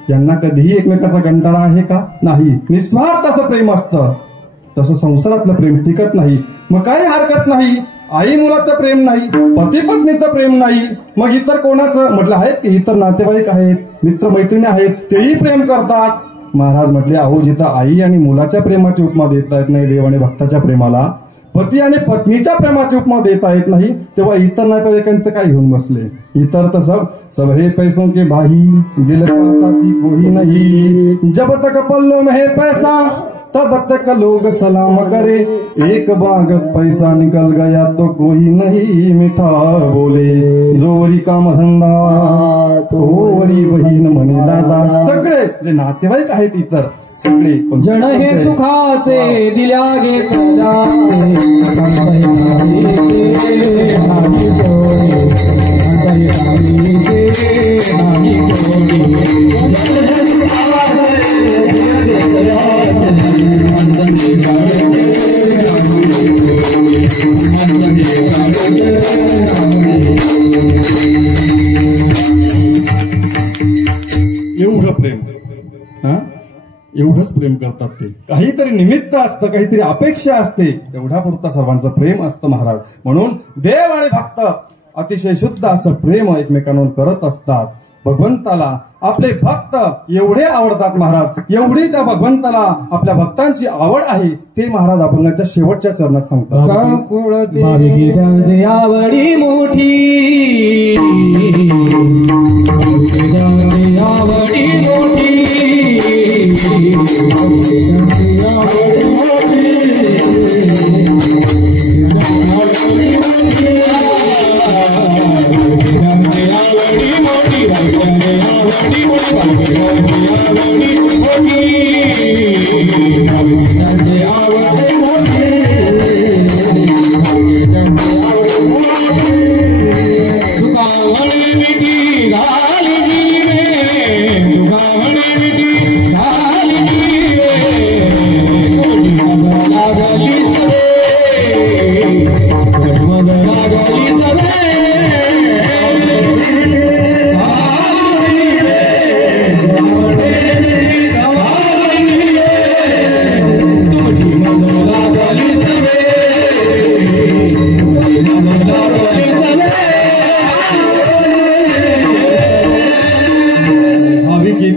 यांना कधीही एकमेकाचा कंटाळा आहे का? नाही. निस्वार्थ असं प्रेम असतं. तसं संसारातलं प्रेम टिकत नाही. मग काही हरकत नाही, आई मुलाचं प्रेम नाही, पती पत्नीचं प्रेम नाही, मग इतर कोणाचं? म्हटलं आहेत की इतर नातेवाईक आहेत, मित्र मैत्रिणी आहेत, तेही प्रेम करतात. महाराज म्हटले, अहो जिथं आई आणि मुलाच्या प्रेमाची उपमा देता येत नाही देव आणि भक्ताच्या प्रेमाला, पती आणि पत्नीच्या प्रेमाची उपमा देता येत नाही, तेव्हा इतर नातेवाईकांचं काय घेऊन बसले? इतर तर सब हे पैसों के भाई, दिल का साथी कोई नहीं, जब तक पल्लों में है पैसा तब तक लोग सलाम करे, एक बाग पैसा निकल गया तो कोई नहीं मिठा बोले, जोरी काम धंदा तो वरी बहीण म्हणे दादा. सगळे जे नातेवाईक आहेत इतर सगळे जण हे सुखाचे दिल्या घेतल्या एवढं प्रेम, एवढंच प्रेम करतात ते. काहीतरी निमित्त असतं, काहीतरी अपेक्षा असते, एवढ्या पुरता सर्वांचं प्रेम असतं महाराज. म्हणून देव आणि भक्त अतिशय शुद्ध असं प्रेम एकमेकांवर करत असतात. भगवंताला आपले भक्त एवढे आवडतात महाराज, एवढी त्या भगवंताला आपल्या भक्तांची आवड आहे, ते महाराज अभंगाच्या शेवटच्या चरणात सांगतात. भाविकांची आवडी मोठी, आवडी मोठी, गाली जी रे, गाली जी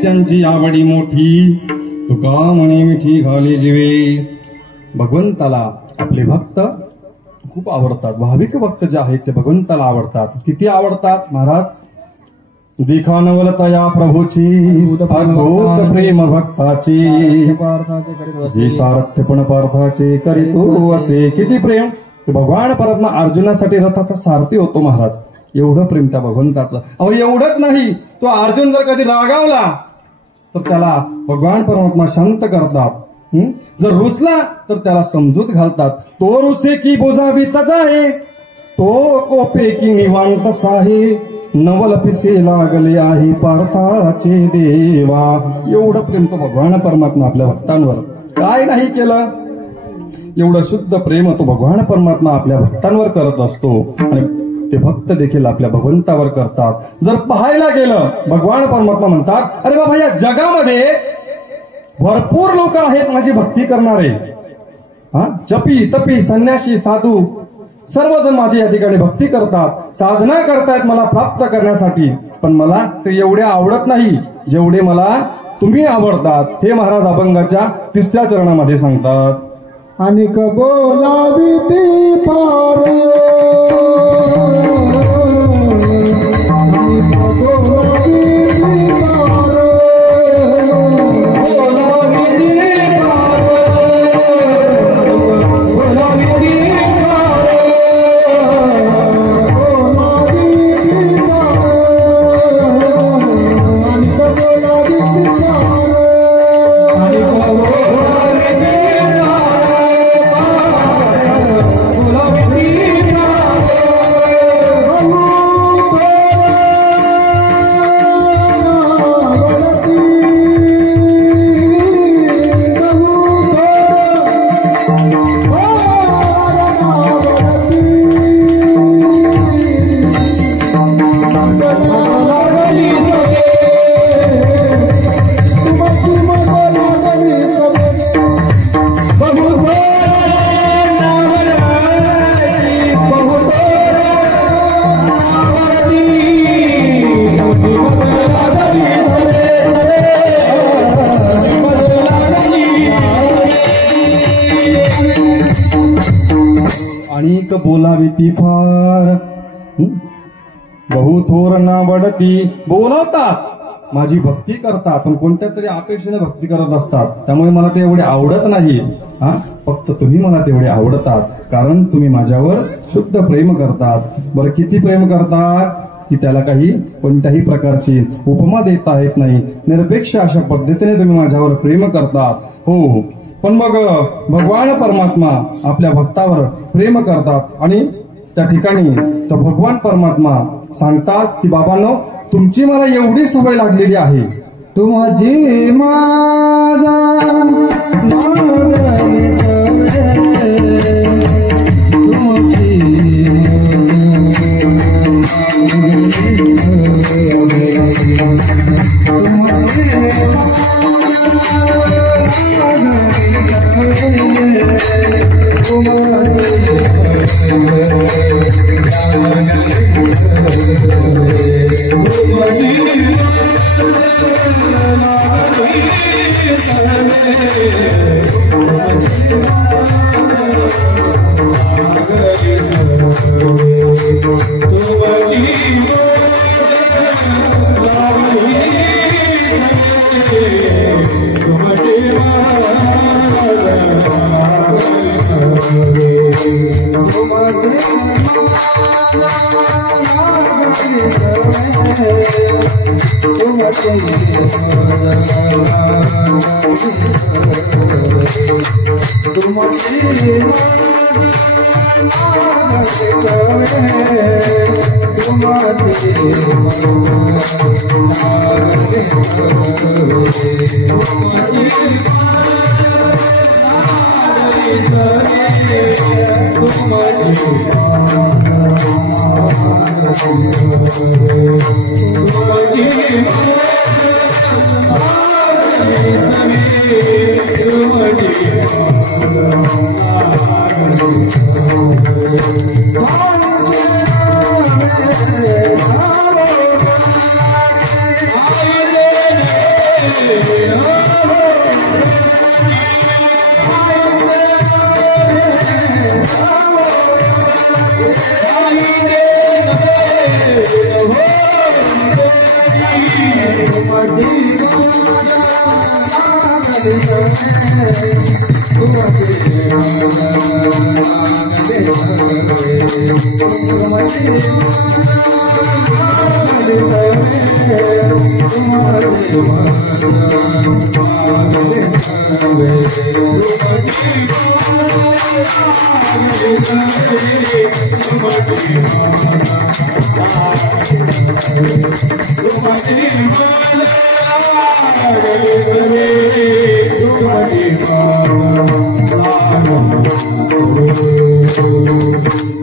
त्यांची आवडी मोठी, तुका म्हणे मिठी घाली जीवे. भगवंताला आपले भक्त खूप आवडतात. भाविक भक्त जे आहेत ते भगवंताला आवडतात. किती आवडतात महाराज? देखा नवलता प्रभूची अद्भुत प्रेम भक्ताची, जे सारथ्यपण पार्थाचे करीतो असे. किती प्रेम! भगवान परमात्मा अर्जुनासाठी रथाचा सारथी होतो महाराज. एवढं प्रेम त्या भगवंताचं. अहो एवढंच नाही, तो अर्जुन जर कधी रागावला तर त्याला भगवान परमात्मा शांत करतात. जर रुसला तर त्याला समजूत घालतात. तो रुसे की बोझावी आहे, तो कोपे की निवांत साहे, नवल पिसे लागले आहे पार्थाचे देवा. एवढं प्रेम तो भगवान परमात्मा आपल्या भक्तांवर. काय नाही केलं, एवढं शुद्ध प्रेम तो भगवान परमात्मा आपल्या भक्तांवर करत असतो. आणि ते भक्त देखील आपल्या भगवंतावर करतात. जर पाहायला गेलं भगवान परमात्मा म्हणतात, अरे बाबा या जगामध्ये भरपूर लोक आहेत माझी भक्ती करणारे. जपी तपी संन्यासी साधू सर्वजण माझी या ठिकाणी भक्ती करतात, साधना करतायत मला प्राप्त करण्यासाठी. पण मला ते एवढे आवडत नाही जेवढे मला तुम्ही आवडतात. हे महाराज अभंगाच्या 3ऱ्या चरणामध्ये सांगतात. आणि बोलावी ती फार, बोलावी ती फार, बहु थोर नावडती. बोलवतात, माझी भक्ती करतात, पण कोणत्या तरी अपेक्षेने भक्ती करत असतात. त्यामुळे मला ते एवढे आवडत नाही. फक्त तुम्ही मला तेवढे आवडतात, कारण तुम्ही माझ्यावर शुद्ध प्रेम करतात. बरं किती प्रेम करतात की त्याला काही कोणत्याही प्रकारची उपमा देता येत नाही. निरपेक्ष अशा पद्धतीने तुम्ही माझ्यावर प्रेम करतात. हो, पण मग भगवान परमात्मा आपल्या भक्तावर प्रेम करतात. आणि त्या ठिकाणी तर भगवान परमात्मा सांगतात की बाबांनो, तुमची मला एवढी सवय लागलेली आहे, तुमची माझा लागली सवय, तुमची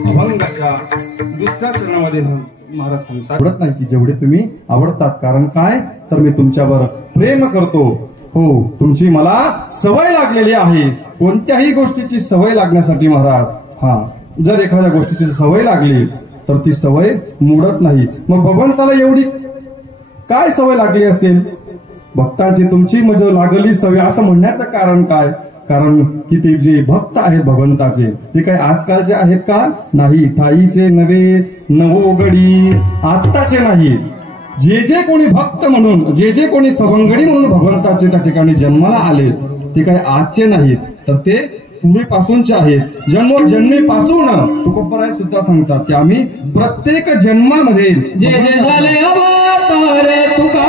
अभंगाच्या दुसऱ्या चरणामध्ये महाराज सांगतात आवडत नाही की जेवढे तुम्ही आवडतात, कारण काय तर मी तुमच्यावर प्रेम करतो. हो, तुमची मला सवय लागलेली आहे. कोणत्याही गोष्टीची सवय लागण्यासाठी महाराज, जर एखाद्या गोष्टीची सवय लागली तर ती सवय मोडत नाही. मग भगवंताला एवढी काय सवय लागली असेल? भक्तांची तुमची मज लागली सवय असं म्हणण्याचं कारण काय? कारण की ते जे भक्त आहेत भगवंताचे ते काय आजकालचे आहेत का? नाही. ठाईचे नवे नवोगडी आत्ताचे नाही. जे जे कोणी भक्त म्हणून, जे जे कोणी सवंगडी म्हणून भगवंताचे त्या ठिकाणी जन्माला आले ते काय आजचे नाहीत, तर ते पूर्वीपासूनचे आहेत. जन्मोजन्मीपासून तुकोबराय सुद्धा सांगतात की आम्ही प्रत्येक जन्मामध्ये जे जे झाले अवतारे तुका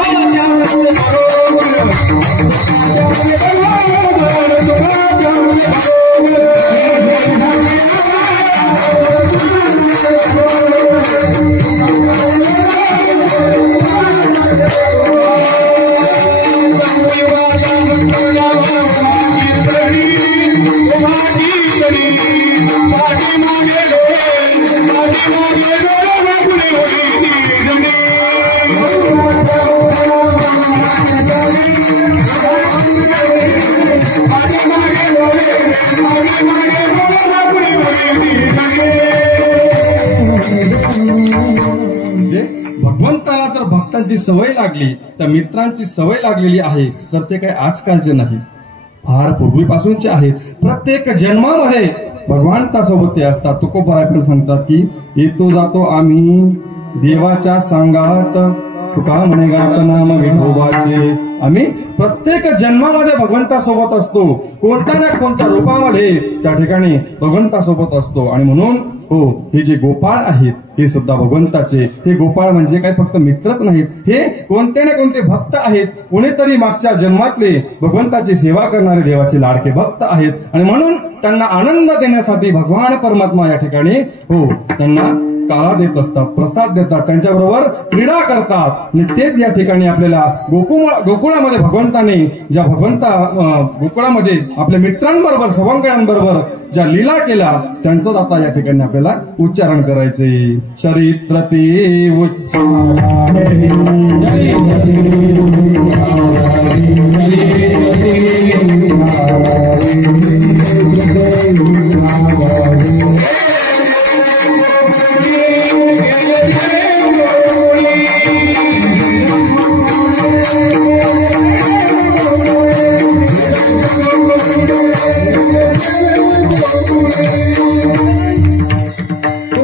भगवंताला जर भक्तांची सवय लागली तर मित्रांची सवय लागलेली आहे, तर ते काही आजकालचे नाही, फार पूर्वीपासूनचे आहेत. प्रत्येक जन्मामध्ये भगवंतासोबत ते असतात. तुकोबराय पण सांगतात की येतो जातो आम्ही देवाच्या सांगात, तुका म्हणे गात नाम विठोबाचे. आम्ही प्रत्येक जन्मामध्ये भगवंतासोबत असतो, कोणत्या ना कोणत्या रूपामध्ये त्या ठिकाणी भगवंतासोबत असतो. आणि म्हणून हो, हे जे गोपाळ आहेत हे सुद्धा भगवंताचे. हे गोपाळ म्हणजे काय फक्त मित्रच नाहीत, हे कोणते ना कोणते भक्त आहेत. कोणीतरी मागच्या जन्मातले भगवंताची सेवा करणारे देवाचे लाडके भक्त आहेत. आणि म्हणून त्यांना आनंद देण्यासाठी भगवान परमात्मा या ठिकाणी हो त्यांना काळा देत असतात, प्रसाद देतात, त्यांच्याबरोबर क्रीडा करतात. आणि तेच या ठिकाणी आपल्याला गोकुळामध्ये भगवंताने ज्या गोकुळामध्ये आपल्या मित्रांबरोबर सवंगड्यांबरोबर ज्या लीला केल्या त्यांचंच आता या ठिकाणी आपल्याला उच्चारण करायचंय. चरित्र ते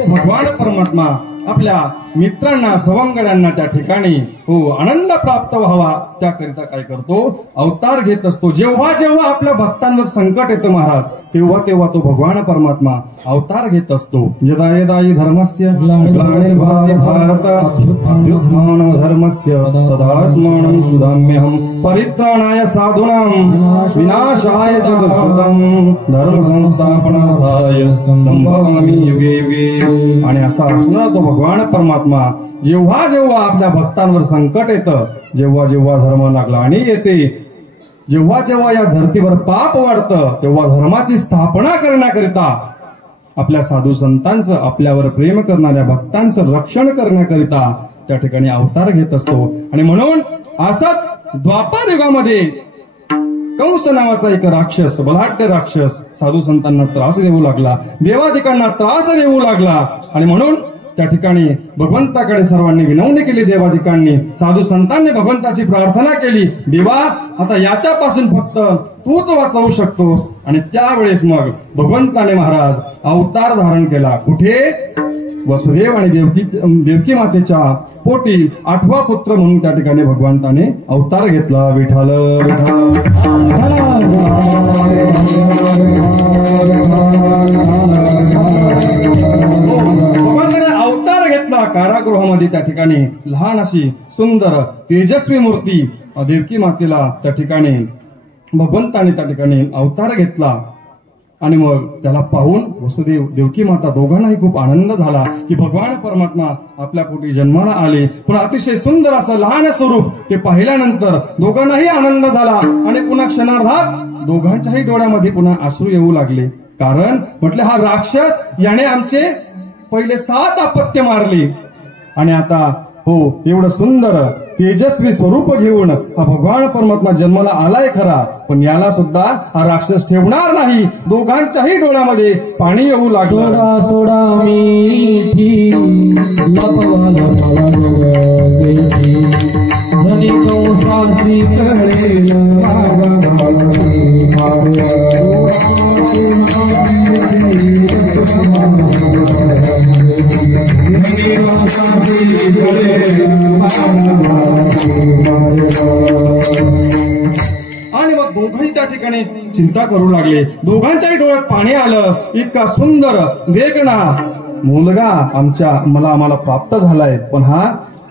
भगवान परमात्मा आपल्या मित्रांना सवंगड्यांना त्या ठिकाणी हो आनंद प्राप्त व्हावा त्याकरिता काय करतो? अवतार घेत असतो. जेव्हा जेव्हा आपल्या भक्तांवर संकट येतं महाराज, तेव्हा तेव्हा तो भगवान परमात्मा अवतार घेत असतो. यदा यदा हि धर्मस्य ग्लानिर्भवति भारत अभ्युत्थानं धर्मस्य तदात्मानं सुधाम्यहं परित्राणाय साधूनां विनाशाय च दुष्कृतं धर्म संस्थापनार्थाय संभवामि युगे युगे. आणि असा असणार तो भगवान परमात्मा जेव्हा जेव्हा आपल्या भक्तांवर संकट येतं, जेव्हा जेव्हा धर्माला ग्लानी येते, जेव्हा जेव्हा या धर्तीवर पाप वाढतं, तेव्हा धर्माची स्थापना करण्याकरिता आपल्या साधू संतांचं, आपल्यावर प्रेम करणाऱ्या भक्तांचं रक्षण करण्याकरिता त्या ठिकाणी अवतार घेत असतो. आणि म्हणून असाच द्वापार युगामध्ये कंस नावाचा एक राक्षस, बलाढ्य राक्षस साधू संतांना त्रास देऊ लागला, देवादिकांना त्रास देऊ लागला. आणि म्हणून त्या ठिकाणी भगवंताकडे सर्वांनी विनवणी केली. देवादिकांनी, साधू संतांनी भगवंताची प्रार्थना केली, देवा आता याच्यापासून फक्त तूच वाचवू शकतोस. आणि त्यावेळेस मग भगवंताने महाराज अवतार धारण केला. कुठे? वसुदेव आणि देवकी मातेच्या पोटी 8वा पुत्र म्हणून त्या ठिकाणी भगवंताने अवतार घेतला. विठ्ठल भगवंताने अवतार घेतला. कारागृहामध्ये त्या ठिकाणी लहान अशी सुंदर तेजस्वी मूर्ती देवकी मातेला त्या ठिकाणी भगवंताने त्या ठिकाणी अवतार घेतला. आणि मग त्याला पाहून वसुदेव देवकी माता दोघांनाही खूप आनंद झाला की भगवान परमात्मा आपल्या पोटी जन्माला आले. पण अतिशय सुंदर असं लहान स्वरूप ते पाहिल्यानंतर दोघांनाही आनंद झाला. आणि पुन्हा क्षणार्धात दोघांच्याही डोळ्यामध्ये पुन्हा अश्रू येऊ लागले. कारण म्हटले हा राक्षस याने आमचे पहिले 7 अपत्य मारली आणि आता हो एवढं सुंदर तेजस्वी स्वरूप घेऊन हा भगवान परमात्मा जन्माला आलाय खरा, पण याला सुद्धा हा राक्षस ठेवणार नाही. दोघांच्याही डोळ्यामध्ये पाणी येऊ लागलं. सोडा सोडा मीठी लपवा लपवा गोसेठी जनी कौसासी कळेल आणि मग दोघंही त्या ठिकाणी चिंता करू लागले. दोघांच्याही डोळ्यात पाणी आलं. इतका सुंदर देखणा मुलगा आम्हाला प्राप्त झालाय, पण हा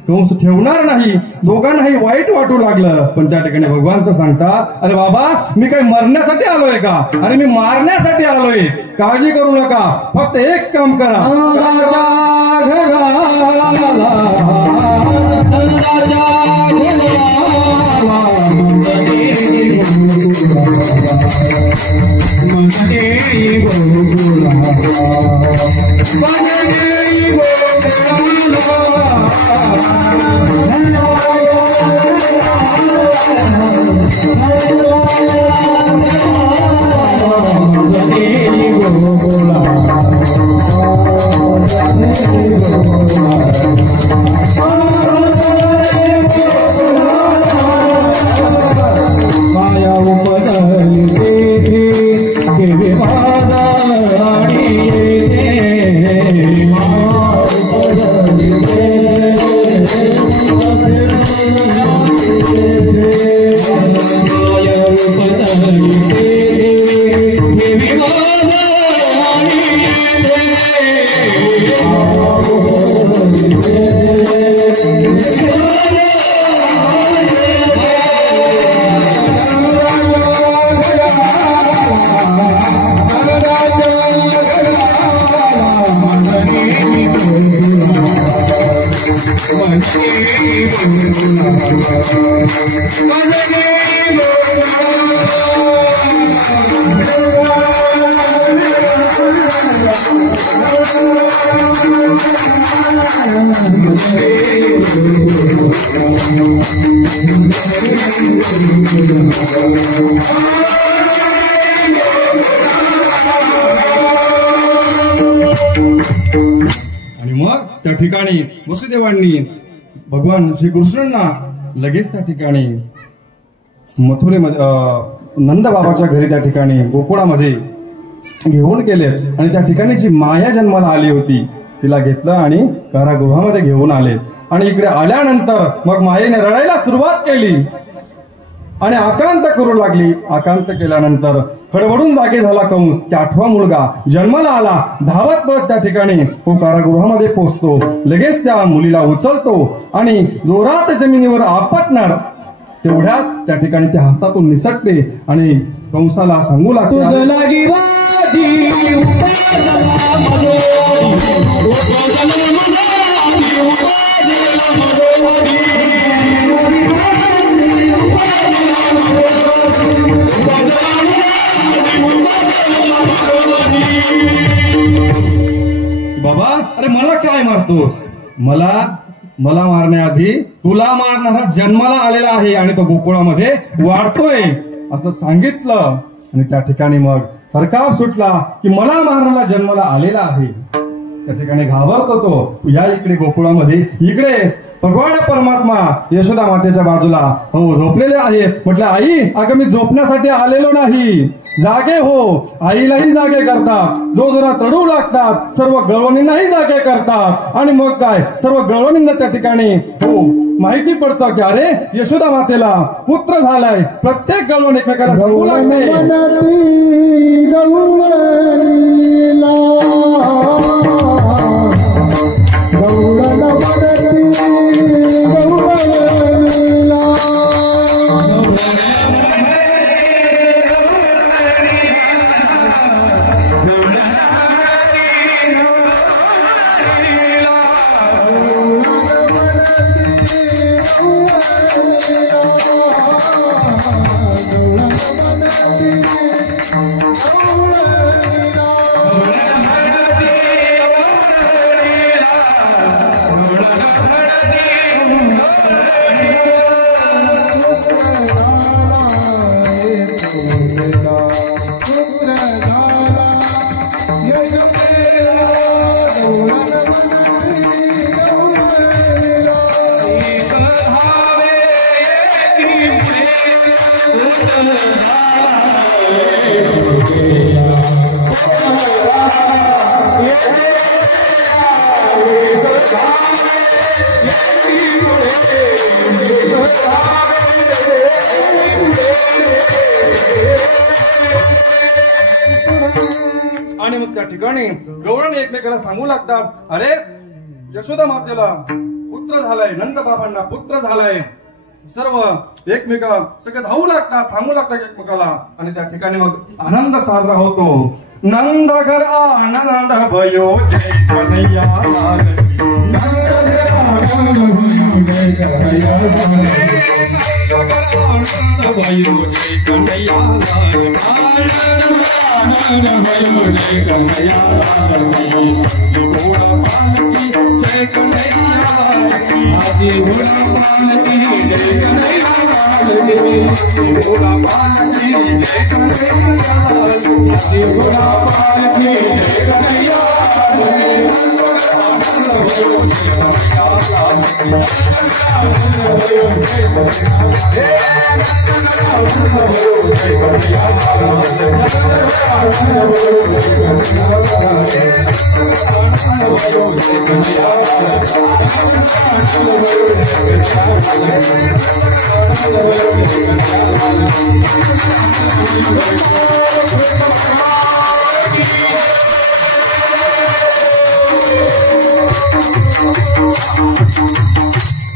कंस ठेवणार नाही. दोघांनाही वाईट वाटू लागलं. पण त्या ठिकाणी भगवान तर सांगतात अरे बाबा मी काही मरण्यासाठी आलोय का? अरे मी मारण्यासाठी आलोय. काळजी करू नका, फक्त एक काम करा. आणि मग त्या ठिकाणी वसुदेवांनी भगवान श्रीकृष्णांना लगेच त्या ठिकाणी मथुरेमध्ये नंद बाबाच्या घरी त्या ठिकाणी गोकुळामध्ये घेऊन गेले. आणि त्या ठिकाणी जी माया जन्माला आली होती तिला घेतलं आणि कारागृहामध्ये घेऊन आले. आणि इकडे आल्यानंतर मग मायेने रडायला सुरुवात केली आणि आकांत करू लागली. आकांत केल्यानंतर खडबडून जागे झाला कंस की 8वा मुलगा जन्माला आला. धावत पळत त्या ठिकाणी तो कारागृहामध्ये पोहोचतो. लगेच त्या मुलीला उचलतो आणि जोरात जमिनीवर आपटणार तेवढ्यात त्या ठिकाणी ते हातातून निसटले आणि कंसाला सांगू लागले बाबा अरे मला काय मारतोस? मला मारण्याआधी तुला मारणारा जन्माला आलेला आहे आणि तो गोकुळामध्ये वाढतोय असं सांगितलं. आणि त्या ठिकाणी मग थरकाप सुटला की मला मारणारा जन्माला आलेला आहे. त्या ठिकाणी घाबरतो तो. या इकडे गोकुळामध्ये इकडे भगवान परमात्मा यशोदा मातेच्या बाजूला हो झोपलेले आहेत. म्हटलं आई अगं मी झोपण्यासाठी आलेलो नाही, जागे हो, आईलाही जागे करतात, जो जरा रडू लागतात सर्व गवळणींनाही जागे करतात. आणि मग काय, सर्व गवळणींना त्या ठिकाणी हो माहिती पडतं की अरे यशोदा मातेला पुत्र झालाय. प्रत्येक गवळण एकमेकाला सांगू लागते. आणि मग त्या ठिकाणी गवळणी एकमेकाला सांगू लागतात, अरे यशोदा मातेला पुत्र झालाय, नंद बाबांना पुत्र झालाय. सर्व एकमेका सगळे धावू लागतात, सांगू लागतात एकमेकाला. आणि त्या ठिकाणी मग आनंद साजरा होतो. नंद घर आनंद भयो जय कन्हैया लाल की.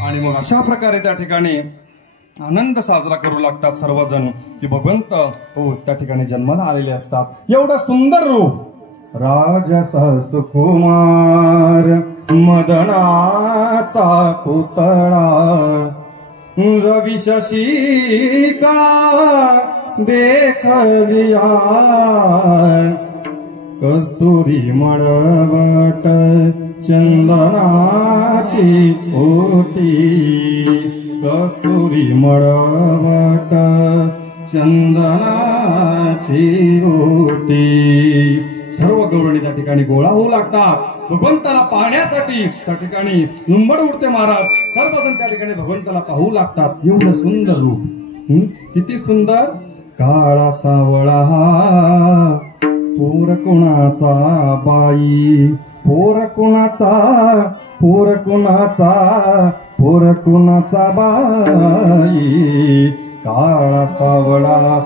आणि मग अशा प्रकारे त्या ठिकाणी आनंद साजरा करू लागतात सर्वजण की भगवंत हो त्या ठिकाणी जन्माला आलेले असतात. एवढं सुंदर रूप राजसा सुकुमार मदनाचा पुतळा रवी शशी कळा देखलिया कस्तुरी मळवट चंदनाची ओटी कस्तुरी मळवट चंदनाची ओटी. सर्व गवळणी त्या ठिकाणी गोळा होऊ लागतात भगवंताला पाहण्यासाठी. त्या ठिकाणी झुंबड उडते महाराज, सर्वजण त्या ठिकाणी भगवंताला पाहू लागतात. एवढं सुंदर रूप, किती सुंदर. काळा सावळा पोर कुणाचा बाई, पोर कुणाचा, पोर कुणाचा, पोर कुणाचा बाई. काळा सावळा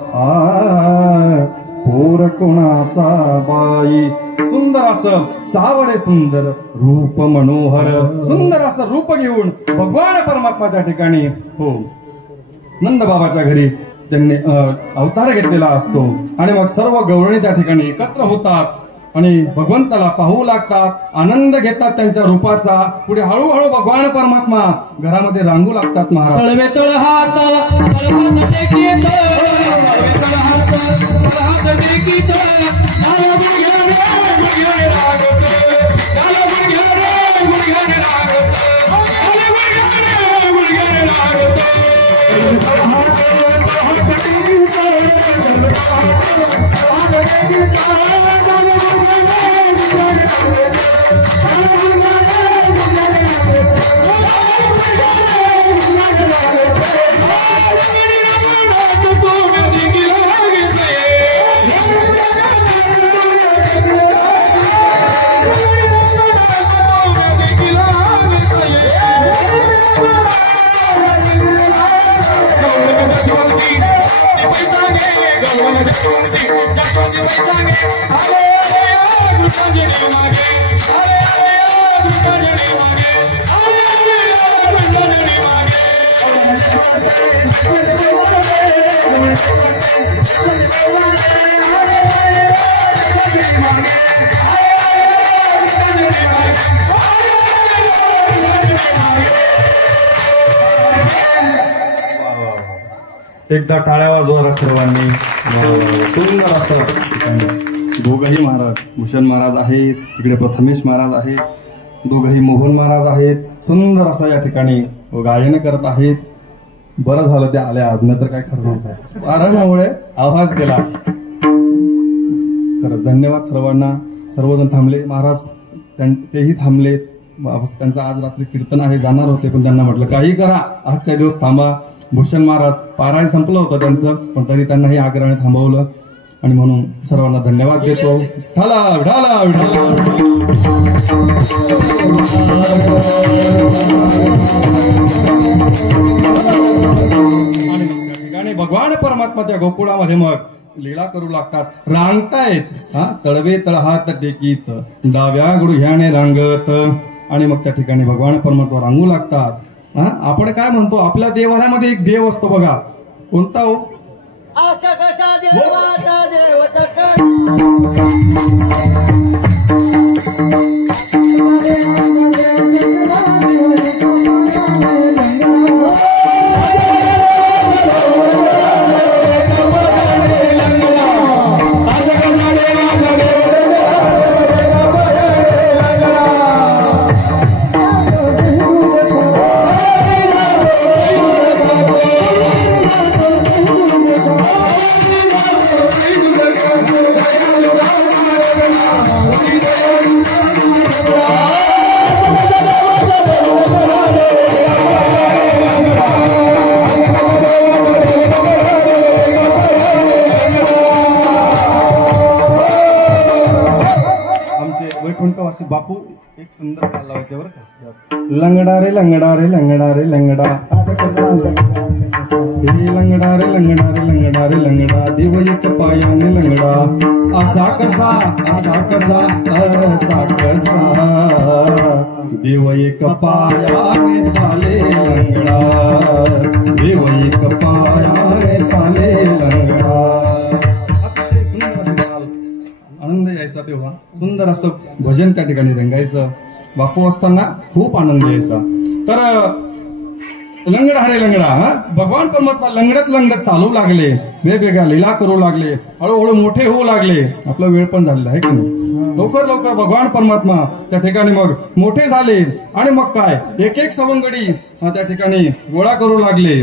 पोर कुणाचा बाई. सुंदर असं सावळे सुंदर रूप मनोहर, सुंदर असं रूप घेऊन भगवान परमात्मा त्या ठिकाणी हो नंद बाबाच्या घरी त्यांनी अवतार घेतलेला असतो. आणि मग सर्व गवळणी त्या ठिकाणी एकत्र होतात आणि भगवंताला पाहू लागतात, आनंद घेतात त्यांच्या रूपाचा. पुढे हळूहळू भगवान परमात्मा घरामध्ये रांगू लागतात महाराज. तळवे तळ हात टेकीत, एकदा टाळ्या वाजवा सर्वांनी. सुंदर असं दोघही महाराज, भूषण महाराज आहेत, इकडे प्रथमेश महाराज आहेत, दोघही मोहन महाराज आहेत. सुंदर असं या ठिकाणी गायन करत आहेत. बरं झालं ते आल्या आज, नंतर काय खरं नव्हतं, आरामामुळे आवाज गेला. खरंच धन्यवाद सर्वांना. सर्वजण थांबले, महाराज तेही थांबले. त्यांचं आज रात्री कीर्तन आहे, जाणार होते पण त्यांना म्हटलं काही करा, आजच्या दिवस थांबा. भूषण महाराज पारायण संपलं होतं त्यांचं, पण तरी त्यांनाही आग्रहाने थांबवलं आणि म्हणून सर्वांना धन्यवाद देतो. ढाला ढाला ढाला. आणि भगवान परमात्मा त्या गोकुळामध्ये मग लीला करू लागतात. रांगतायत, तळवे तळहात टेकीत, डाव्या गुडघ्याने रांगत. आणि मग त्या ठिकाणी भगवान परमात्मा रांगू लागतात. आपण काय म्हणतो, आपल्या देवाऱ्यामध्ये एक देव असतो बघा, कोणता हो? बापू एक सुंदर ताल लावायचे बरं का. लंगडा रे लंगडा रे लंगडा रे लंगडा, असं कसं हे लंगडा रे लंगडा रे लंगडा रे लंगडा, देव एक पायाने लंगडा, असा कसा असा कसा असा कसा, देव एक पायाने चाले लंगडा, देव एक पायाने चाले लंगडा. अतिशय सुंदर ताल, आनंद यायचा तेव्हा. सुंदर असं भजन त्या ठिकाणी रंगायचं. बापू असताना खूप आनंद यायचा. तर लंगडा रे लंगडा, भगवान परमात्मा लंगडत लंगडत चालू लागले, वेगवेगळ्या लीला करू लागले, हळूहळू मोठे होऊ लागले. आपला वेळ पण झालेला आहे की नाही. लवकर लवकर भगवान परमात्मा त्या ठिकाणी मग मोठे झाले. आणि मग काय, एक एक सवंगडी त्या ठिकाणी गोळा करू लागले.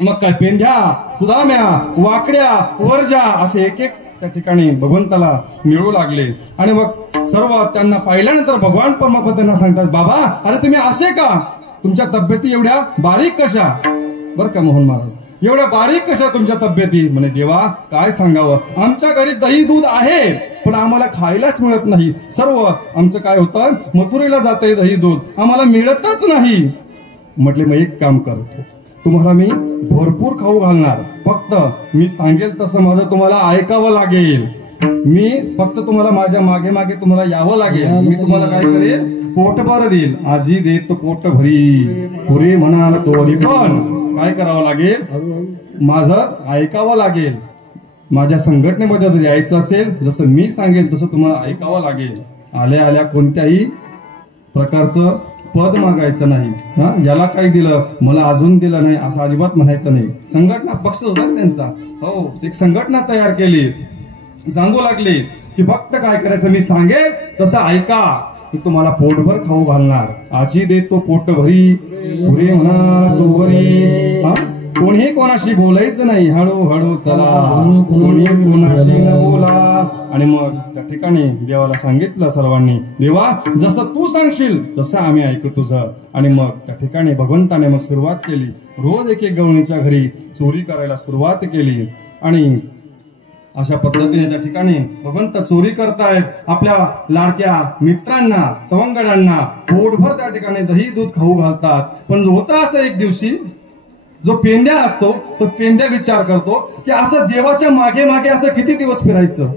मग काय, पेंध्या, सुदाम्या, वाकड्या, वर्जा असे एक एक त्या ठिकाणी भगवंताला मिळू लागले. आणि मग सर्व त्यांना पाहिल्यानंतर भगवान परमात्मा त्यांना सांगतात, बाबा अरे तुम्ही असे का, तुमच्या तब्येती एवढ्या बारीक कशा? बर का मोहन महाराज, एवढ्या बारीक कशा तुमच्या तब्येती? म्हणे देवा काय सांगावं, आमच्या घरी दही दूध आहे पण आम्हाला खायलाच मिळत नाही. सर्व आमचं काय होतं, मथुरेला जातंय दही दूध, आम्हाला मिळतच नाही. म्हटले मग एक काम करतो, तुम्हाला मी भरपूर खाऊ घालणार, फक्त मी सांगेल तसं माझं तुम्हाला ऐकावं लागेल. मी फक्त तुम्हाला माझ्या मागे मागे तुम्हाला यावं लागेल. मी तुम्हाला काय करेल, पोटभर देईल. आजी देत पोट भरी, पुरे म्हणाल तोरी, पण काय करावं लागेल, माझं ऐकावं लागेल. माझ्या संघटनेमध्ये जर यायचं असेल, जसं मी सांगेल तसं तुम्हाला ऐकावं लागेल. आल्या आल्या कोणत्याही प्रकारचं पद मागायचं नाही. याला काही दिलं, मला अजून दिलं नाही असं अजिबात म्हणायचं नाही. संघटना पक्ष होता त्यांचा, हो, एक संघटना तयार केली. सांगू लागले की फक्त काय करायचं, मी सांगेल तसं ऐका, मी तुम्हाला पोटभर खाऊ घालणार. आजी देतो पोट भरी, पुरे म्हणा तू भरी. कोणी कोणाशी बोलायचं नाही, हळूहळू चला, कोणी कोणाशी न बोला. आणि मग त्या ठिकाणी देवाला सांगितलं सर्वांनी, देवा जसं तू सांगशील तसं आम्ही ऐकू तुझं. आणि मग त्या ठिकाणी भगवंताने मग सुरुवात केली. रोज एक एक गवळणीच्या घरी चोरी करायला सुरुवात केली. आणि अशा पद्धतीने त्या ठिकाणी भगवंत चोरी करतायत. आपल्या लाडक्या मित्रांना, सवंगड्यांना पोटभर त्या ठिकाणी दही दूध खाऊ घालतात. पण होता असं एक दिवशी, जो पेंद्या असतो तो पेंद्या विचार करतो की असं देवाच्या मागे मागे असं किती दिवस फिरायचं.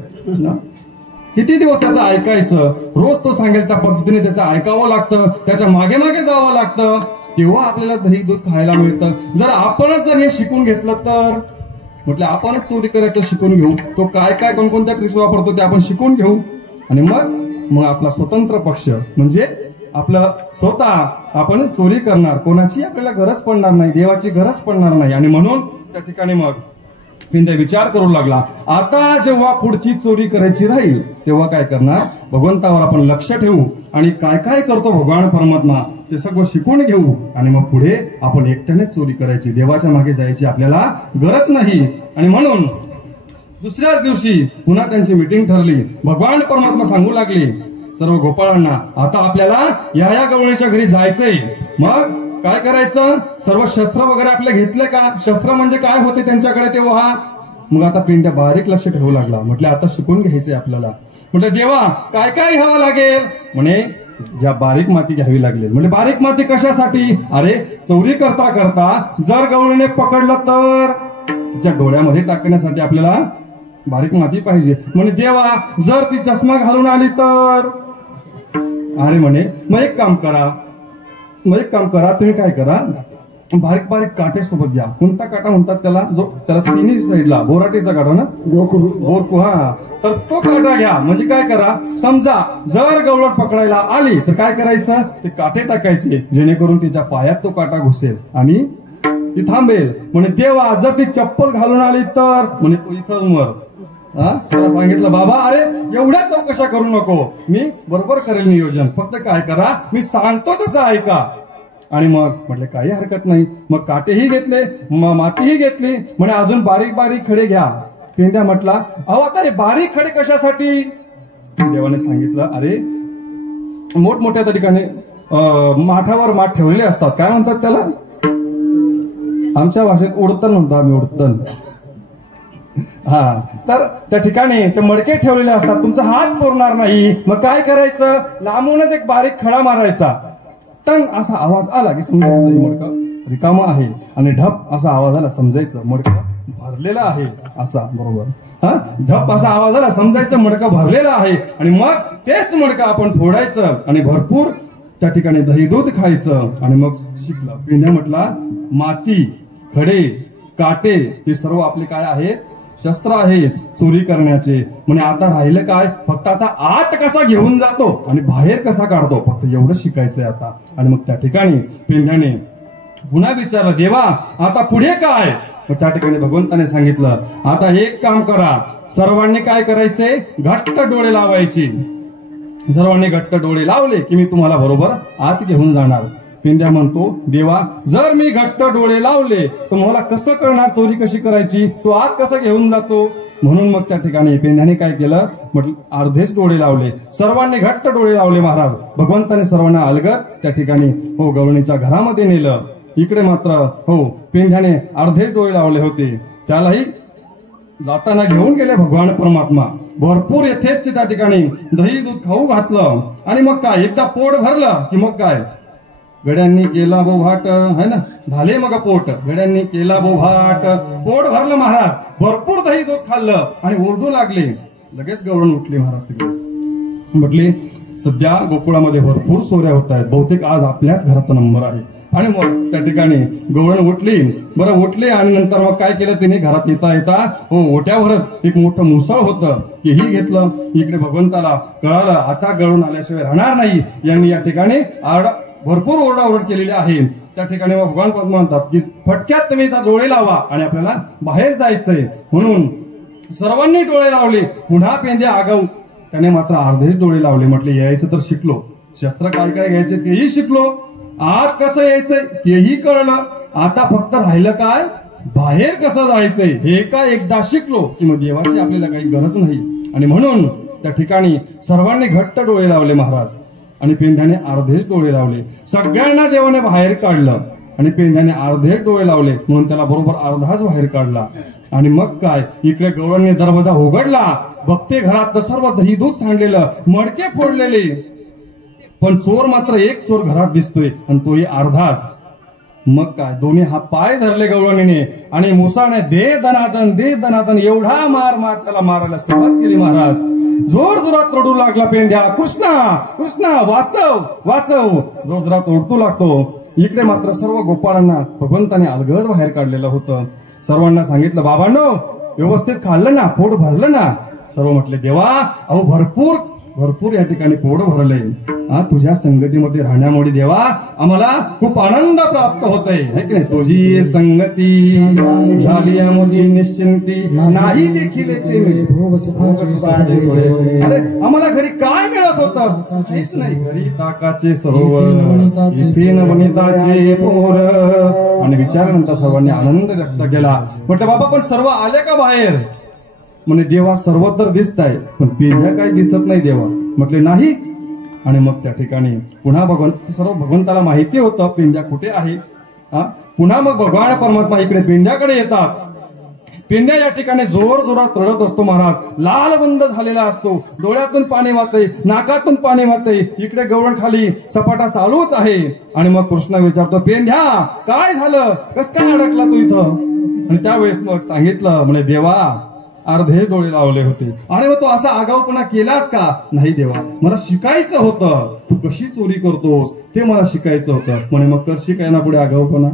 किती दिवस त्याचं ऐकायचं? रोज तो सांगेल त्या पद्धतीने त्याचं ऐकावं लागतं, त्याच्या मागे मागे जावं लागतं, तेव्हा आपल्याला दही दूध खायला मिळतं. जर आपणच जर हे शिकून घेतलं तर म्हटलं आपणच चोरी करायचं शिकून घेऊ. तो काय काय कोणकोणत्या ट्रिक्स वापरतो ते आपण शिकून घेऊ आणि मग आपला स्वतंत्र पक्ष म्हणजे आपलं स्वतः आपण चोरी करणार. कोणाची आपल्याला गरज पडणार नाही, देवाची गरज पडणार नाही. आणि म्हणून त्या ठिकाणी मग पिंड्या विचार करू लागला, आता जेव्हा पुढची चोरी करायची राहील तेव्हा काय करणार? भगवंतावर आपण लक्ष ठेवू आणि काय काय करतो भगवान परमात्मा ते सगळं शिकून घेऊ आणि मग पुढे आपण एकट्याने चोरी करायची, देवाच्या मागे जायची आपल्याला गरज नाही. आणि म्हणून दुसऱ्याच दिवशी पुन्हा त्यांची मीटिंग ठरली. भगवान परमात्मा सांगू लागले सर्व गोपाळांना, आता आपल्याला या गवळीच्या घरी जायचंय. मग काय करायचं? सर्व शस्त्र वगैरे आपले घेतले का? शस्त्र म्हणजे काय होते त्यांच्याकडे तेव्हा? मग आता पिंड्या बारीक लक्ष ठेवू लागला. म्हटलं आता शिकून घ्यायचंय आपल्याला. म्हटलं देवा काय काय घ्यावं लागेल? म्हणे या बारीक माती घ्यावी लागेल. म्हणजे बारीक माती कशासाठी? अरे चोरी करता करता जर गवळीने पकडलं तर तिच्या डोळ्यामध्ये टाकण्यासाठी आपल्याला बारीक माती पाहिजे. म्हणे देवा जर ती चष्मा घालून आली तर? अरे म्हणे मग एक काम करा तुम्ही काय करा, बारीक बारीक काटे सोबत घ्या. कोणता काटा म्हणतात त्याला? जो त्याला तिन्ही साईडला बोराटीचा काटा ना, गोरकू. हा, तर तो काटा घ्या. म्हणजे काय करा, समजा जर गवळण पकडायला आली तर काय करायचं? ते काटे टाकायचे जेणेकरून तिच्या पायात तो काटा घुसेल आणि ती थांबेल. म्हणे देवा जर ती चप्पल घालून आली तर? म्हणे इथं मर. त्याला सांगितलं बाबा अरे एवढ्या चौकशा करू नको, मी बरोबर करेल नियोजन, फक्त काय करा मी सांगतो तसं ऐका. आणि मग म्हटलं काही हरकत नाही. मग काटेही घेतले, मातीही घेतली. म्हणे अजून बारीक बारीक खडे घ्या. पिंड्या म्हटला अहो आता हे बारीक खडे कशासाठी? देवाने सांगितलं अरे मोठमोठ्या त्या ठिकाणी माठावर माठ ठेवलेले असतात, काय म्हणतात त्याला? आमच्या भाषेत उडतन म्हणतो आम्ही, उडतन. हा, तर त्या ठिकाणी ते मडके ठेवलेले असतात, तुमचा हात पुरणार नाही. मग काय करायचं? लांबूनच एक बारीक खडा मारायचा. टंग असा आवाज आला की समजायचं मडकं रिकामा आहे आणि ढप असा आवाज आला समजायचं मडकं भरलेलं आहे. असा बरोबर ढप असा आवाज आला समजायचं मडकं भरलेलं आहे. आणि मग तेच मडकं आपण फोडायचं आणि भरपूर त्या ठिकाणी दही दूध खायचं. आणि मग शिकलं. पिंड्या म्हटला माती, खडे, काटे हे सर्व आपले काय आहेत? शस्त्र आहेत चोरी करण्याचे. म्हणे आता राहिलं काय? फक्त आता आत कसा घेऊन जातो आणि बाहेर कसा काढतो, फक्त एवढं शिकायचंय आता. आणि मग त्या ठिकाणी पिंड्याने पुन्हा विचारलं देवा आता पुढे काय? मग त्या ठिकाणी भगवंताने सांगितलं आता एक काम करा, सर्वांनी काय करायचंय? घट्ट डोळे लावायचे. सर्वांनी घट्ट डोळे लावले की मी तुम्हाला बरोबर आत घेऊन जाणार. पिंड्या म्हणतो देवा जर मी घट्ट डोळे लावले तर मला कसं कळणार चोरी कशी करायची? तो आत कसं घेऊन जातो? म्हणून मग त्या ठिकाणी पिंड्याने काय केलं? म्हटलं अर्धेच डोळे लावले. सर्वांनी घट्ट डोळे लावले महाराज. भगवंताने सर्वांना अलगत त्या ठिकाणी गवळणीच्या घरामध्ये नेलं. इकडे मात्र पिंड्याने अर्धेच डोळे लावले होते, त्यालाही जाताना घेऊन गेले भगवान परमात्मा. भरपूर येथेच त्या ठिकाणी दही दूध खाऊ घातलं. आणि मग काय एकदा पोट भरलं की मग काय? गड्यांनी केला बोभाट, है ना, झाले मग पोट. गड्यांनी केला बोभाट, पोट भरलं महाराज. भरपूर दही दूध खाल्लं आणि ओरडू लागले. लगेच गवळण उठली महाराज तिकडे. म्हटले सध्या गोकुळामध्ये भरपूर चोऱ्या होत आहेत, बहुतेक आज आपल्याच घराचा नंबर आहे. आणि मग त्या ठिकाणी गवळण उठली. बरं उठले आणि नंतर मग काय केलं तिने? घरात येता येता ओट्यावरच एक मोठं मुसळ होतं तेही घेतलं. इकडे भगवंताला कळालं आता गळून आल्याशिवाय राहणार नाही. यांनी या ठिकाणी भरपूर ओरडाओरड केलेली आहे. त्या ठिकाणी भगवान म्हणतात की फटक्यात तुम्ही डोळे लावा आणि आपल्याला बाहेर जायचंय. म्हणून सर्वांनी डोळे लावले. पुन्हा पेंद्या आगाऊ त्याने मात्र अर्धेच डोळे लावले. म्हटले यायचं तर शिकलो, शस्त्र काय काय घ्यायचे तेही शिकलो, आत कसं यायचंय तेही कळलं. आता फक्त राहिलं काय? बाहेर कसं जायचंय हे काय एकदा शिकलो की मग देवाची आपल्याला काही गरज नाही. आणि म्हणून त्या ठिकाणी सर्वांनी घट्ट डोळे लावले महाराज. आणि पेंध्याने अर्धेच डोळे लावले. सगळ्यांना देवाने बाहेर काढलं आणि पेंध्याने अर्धेच डोळे लावले म्हणून त्याला बरोबर अर्धाच बाहेर काढला. आणि मग काय? इकडे गवळणीने दरवाजा उघडला. बघते घरात तर सर्व दही दूध सांडलेलं, मडके फोडलेले, पण चोर मात्र एक चोर घरात दिसतोय आणि तोही अर्धाच. मग काय दोन्ही हा पाय धरले गवळणीने आणि मुसाने दे दनादन एवढा मार त्याला मारायला सुरुवात केली. महाराज जोर जोरात रडू लागला पेंड्या, कृष्णा कृष्णा वाचव जोर जोरात ओढतो लागतो. इकडे मात्र सर्व गोपाळांना भगवंताने अलगद बाहेर काढलेलं होतं. सर्वांना सांगितलं, बाबांनो व्यवस्थित खाल्लं ना, पोट भरलं ना? सर्व म्हटले, देवा अहो भरपूर या ठिकाणी पोट भरले. तुझ्या संगतीमध्ये राहण्यामुळे देवा आम्हाला खूप आनंद प्राप्त होतोय, है की नाही? तुझी संगती झाली आमची निश्चिंती, नाही देखील अरे आम्हाला घरी काय मिळत होतं? काहीच नाही. घरी ताकाचे सरोवर, इथे नवनीताचे पोर. आणि विचारानंतर सर्वांनी आनंद व्यक्त केला. म्हटलं, बाबा पण सर्व आले का बाहेर? म्हणे, देवा सर्व तर दिसत आहे पण पेंड्या काही दिसत नाही देवा. म्हटले, नाही. आणि मग त्या ठिकाणी पुन्हा सर्व भगवंताला माहिती होतं पेंड्या कुठे आहे. पुन्हा मग भगवान परमात्मा इकडे पेंड्याकडे येतात. पेंड्या या ठिकाणी जोर जोरात रडत असतो. महाराज लाल बंद झालेला असतो, डोळ्यातून पाणी वाहतंय, नाकातून पाणी वाहतंय. इकडे गवळण खाली सपाटा चालूच आहे. आणि मग कृष्ण विचारतो, पेंड्या काय झालं, कस काय अडकला तू इथं? आणि त्यावेळेस मग सांगितलं, म्हणे, देवा अर्धे डोळे लावले होते. अरे तो असा आगाऊपणा केलाच का? नाही देवा, मला शिकायचं होतं. तू कशी चोरी करतोस ते मला शिकायचं होतं. म्हणे, मग कशी काय ना पुढे आगाऊपणा?